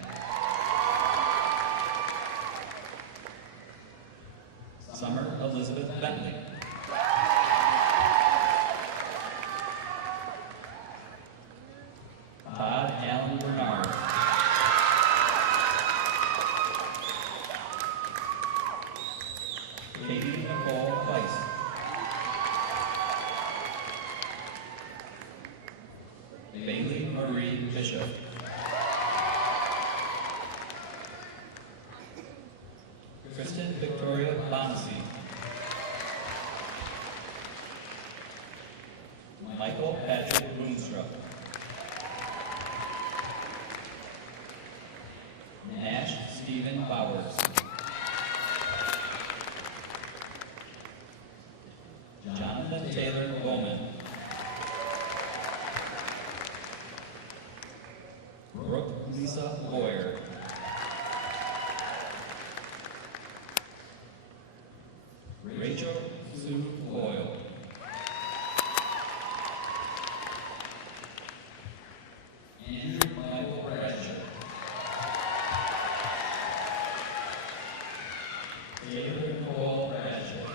Summer Elizabeth Bentley. Todd Allen Bernard. Katie Nicole Weiss. Bailey Marie Bishop. Kristen Victoria Bonacy. Michael Patrick Moonstruck. Nash Stephen Bowers. Jonathan Taylor Bowman. Brooke Lisa Boyer. Rachel Sue Boyle. Andrew Michael Bradshaw. Taylor Nicole Bradshaw.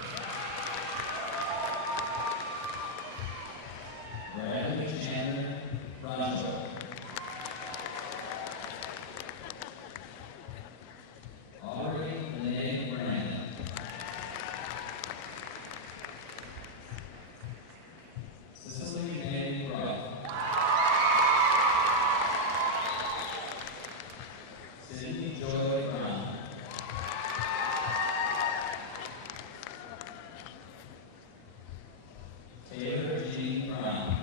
Bradley Chandler Broncho. Aubrey Renee Brand. Cicely May Ruff. Sydney Joy Brown. Taylor G. Brown.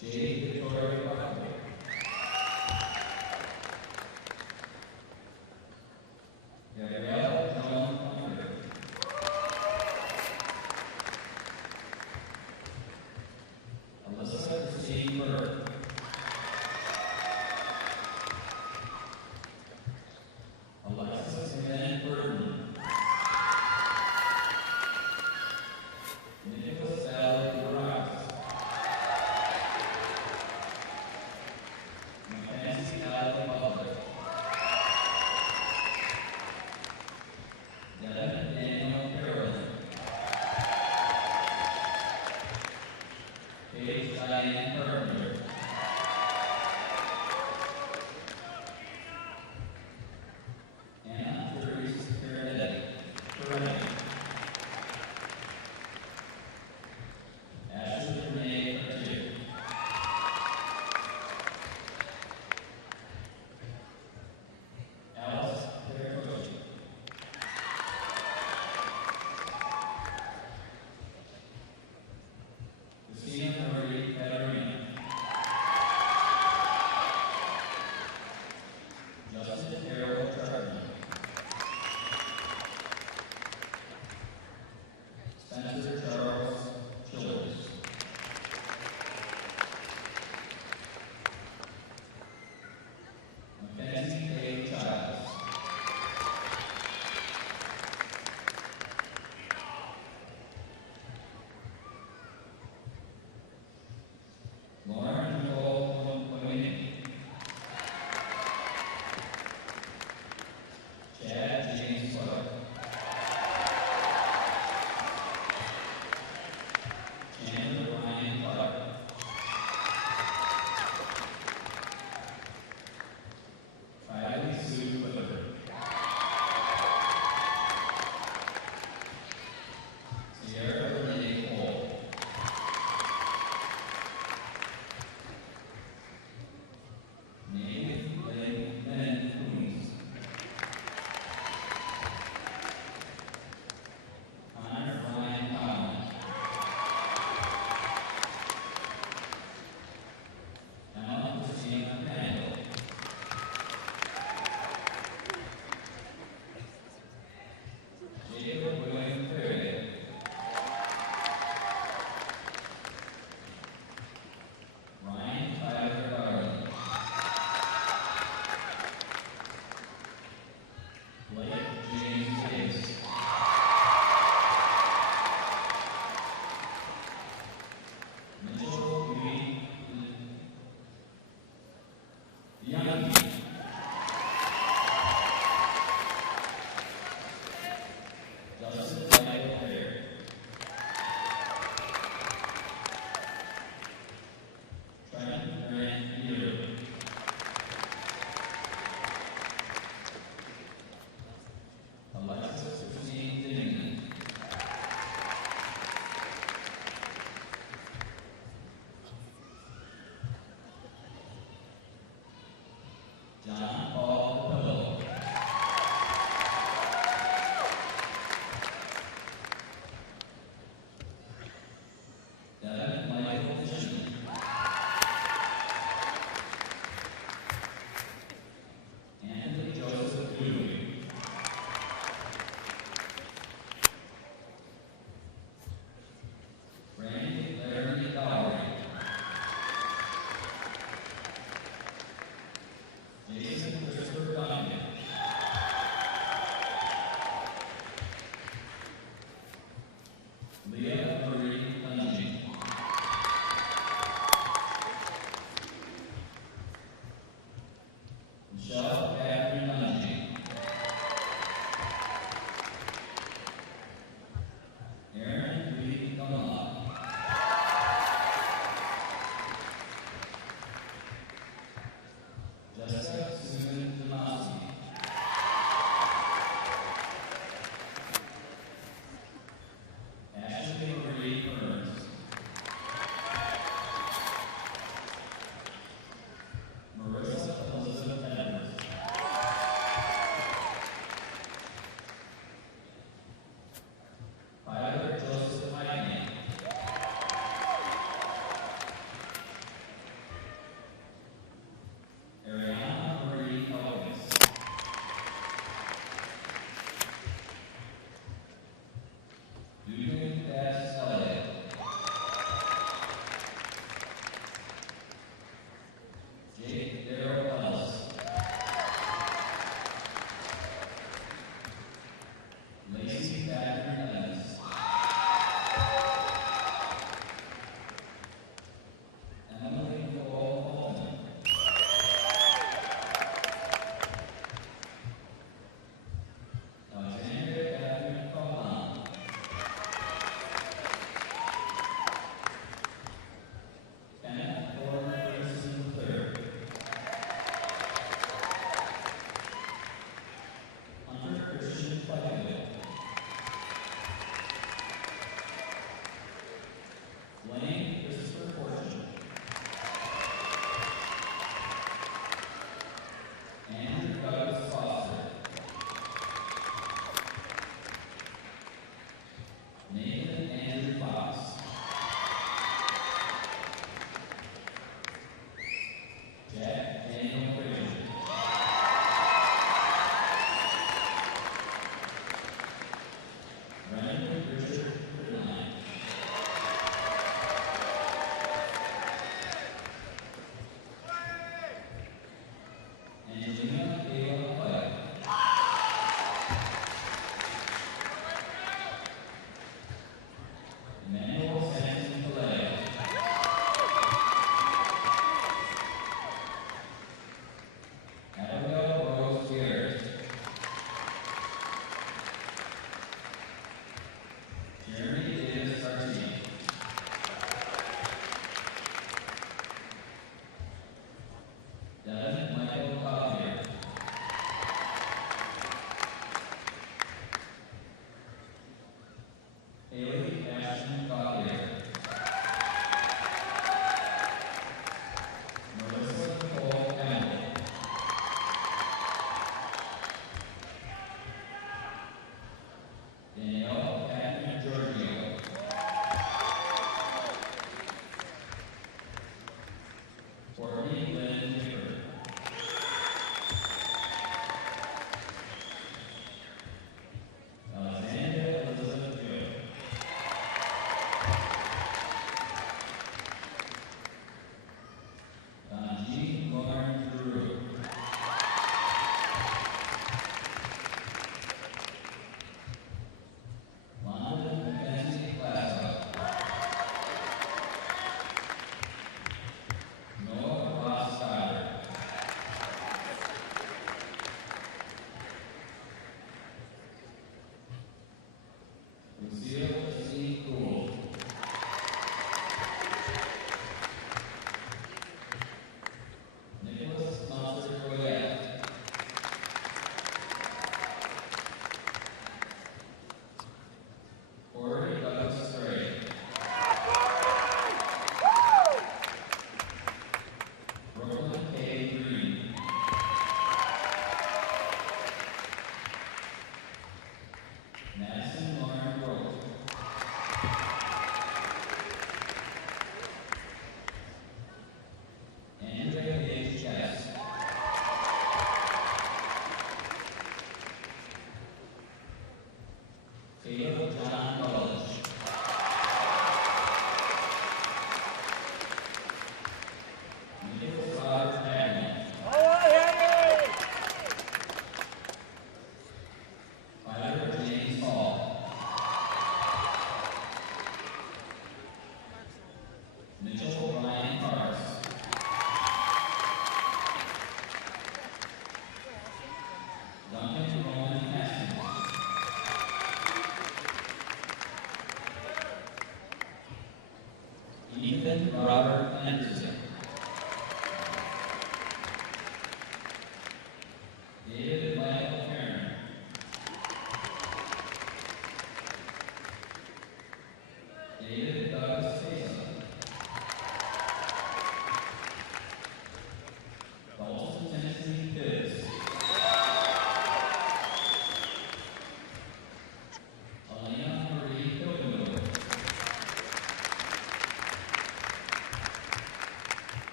J. Victoria Buckley. Gabrielle Joan Hunter. Alyssa C. Burke. Alexis Van Burden. Nicholas L. Ross. Mackenzie L. Butler. Devin Daniel Carolyn. Paige Diane Carpenter. Anna Therese Peretti. Ashley Renee Cartier. Alice Perochi. Jeremy Davis Garcia. Devin Michael Collier. Haley Ashton Collier. Melissa Nicole Campbell. Danielle Catherine Giorgio. Courtney Lynn Hibbert. Alexandra Elizabeth Joe. Donjean Lauren Drew. London Mackenzie Glasgow. Noah Ross Schuyler. Lucille C. Gould. Nicholas Monster Goyette. Corey Douglas Gray. Brooklyn K. Green. Madison Lauren Roach. Andrea H. Chess. Caleb John College. Nicholas Robert Magnan. Tyler James Hall. Mitchell Ryan Harris. Duncan Roman Haskins.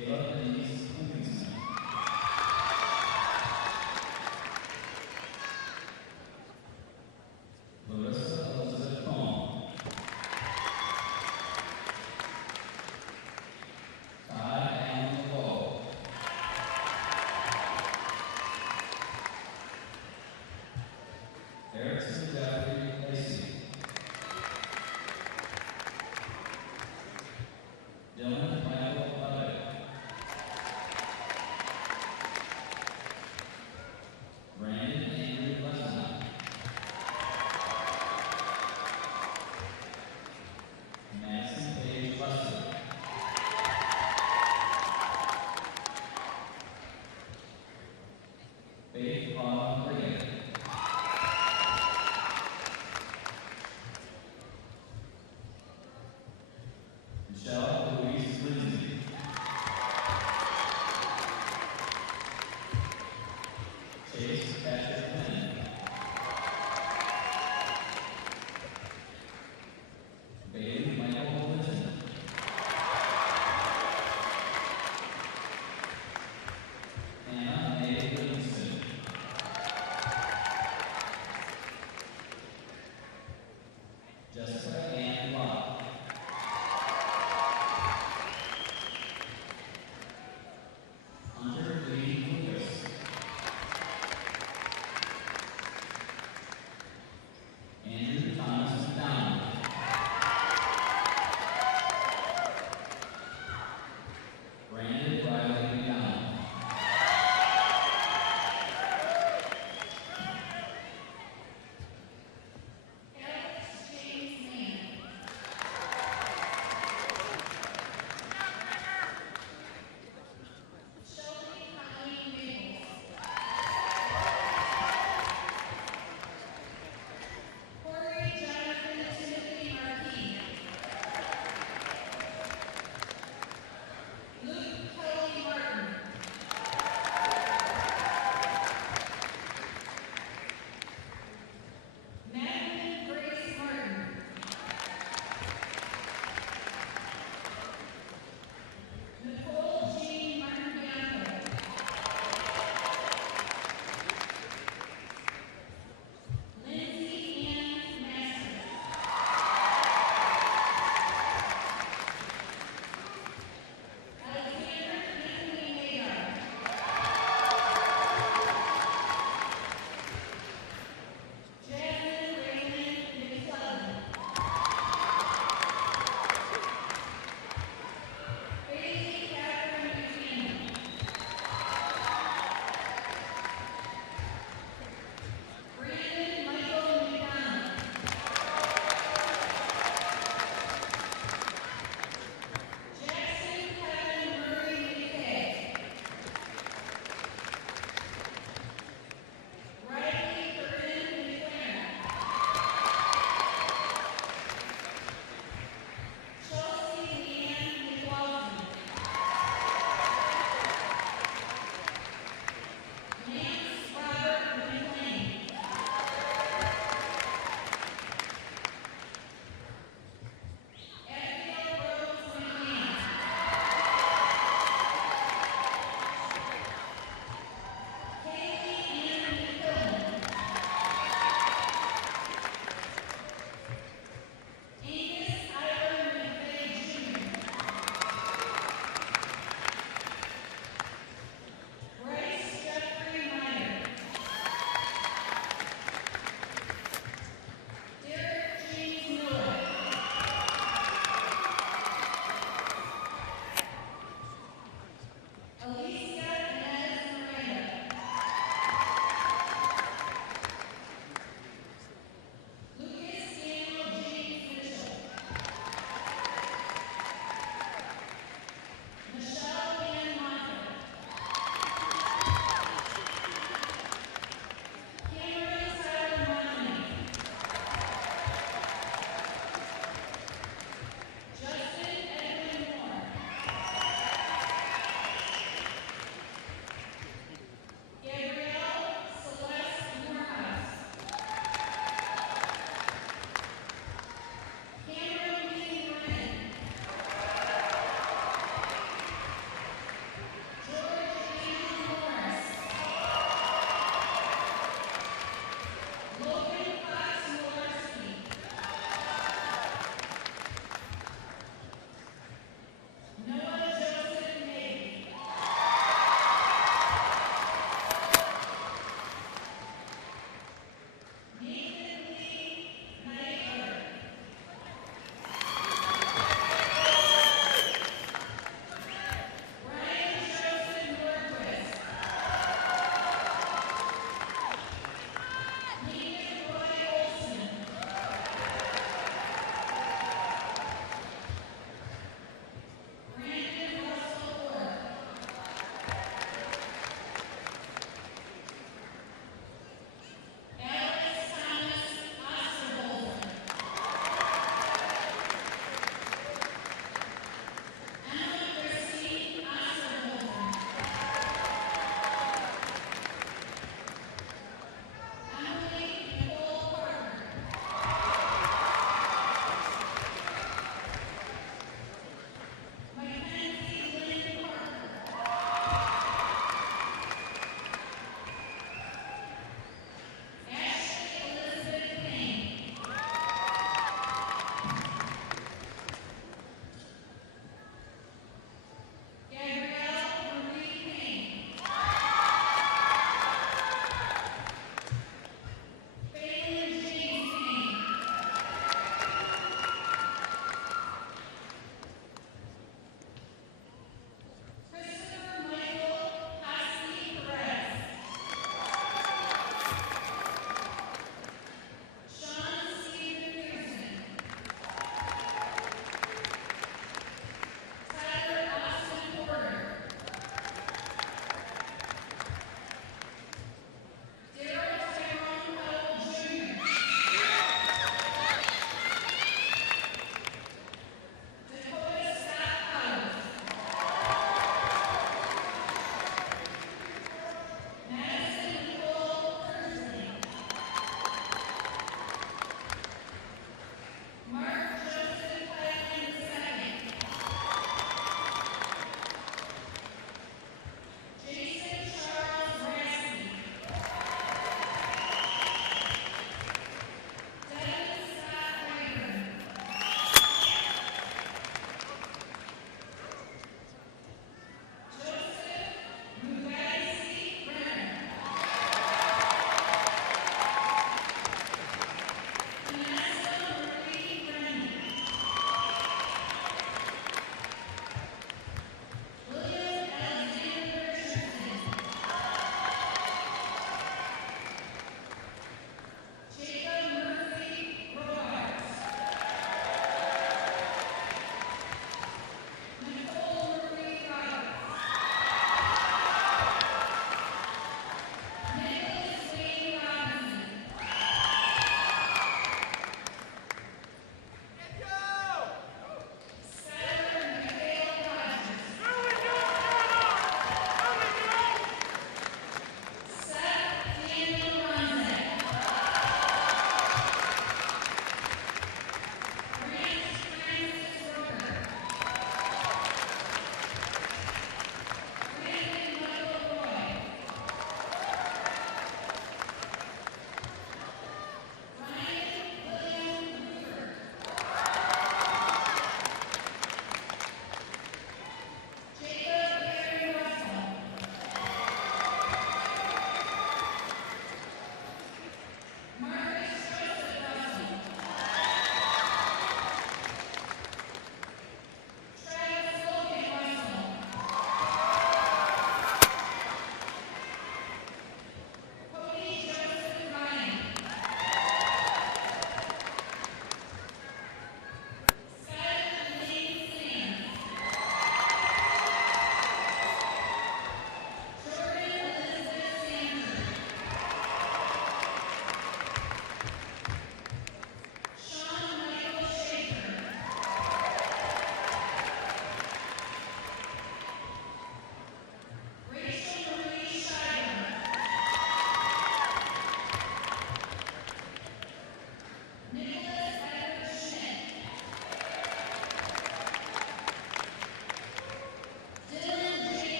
Kayla Denise Huntington. Larissa Elizabeth Cohn. Todd Allen LeBeau. Erickson Jeffrey Lacey. Dylan Michael Levitt.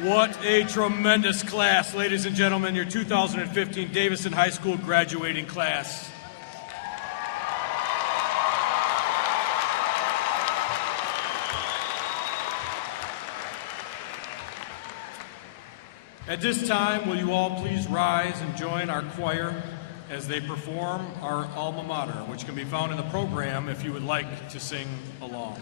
What a tremendous class, ladies and gentlemen, your 2015 Davison High School graduating class. At this time, will you all please rise and join our choir as they perform our alma mater, which can be found in the program if you would like to sing along.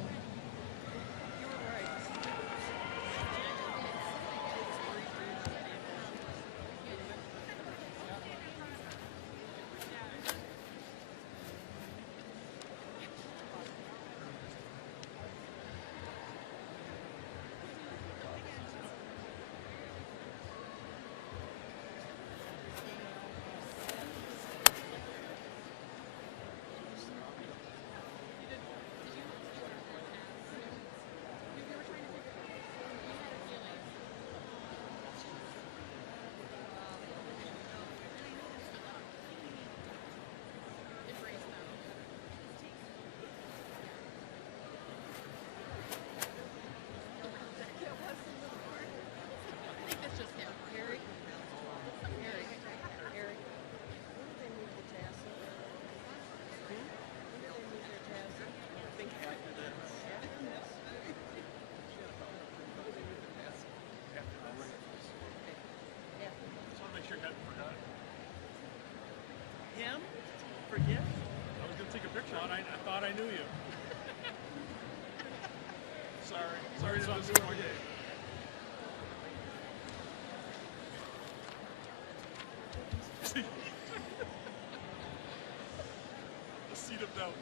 Him? Forget? I was going to take a picture. I thought I knew you. Sorry to disappoint you. The seat of doubt.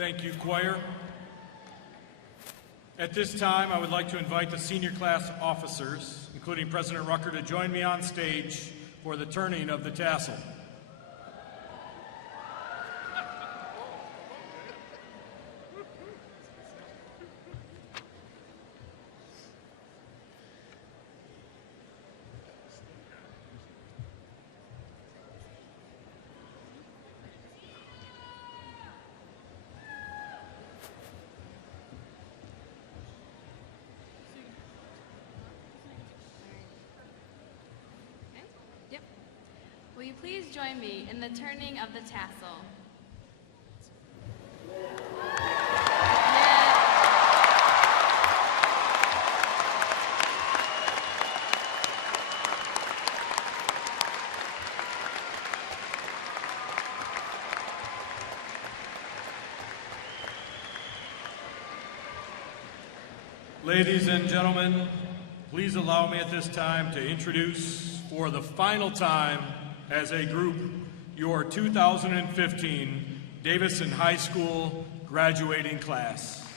Thank you, choir. At this time, I would like to invite the senior class officers, including President Rucker, to join me on stage for the turning of the tassel. Yep. Will you please join me in the turning of the tassel? Ladies and gentlemen, please allow me at this time to introduce for the final time as a group your 2015 Davison High School graduating class.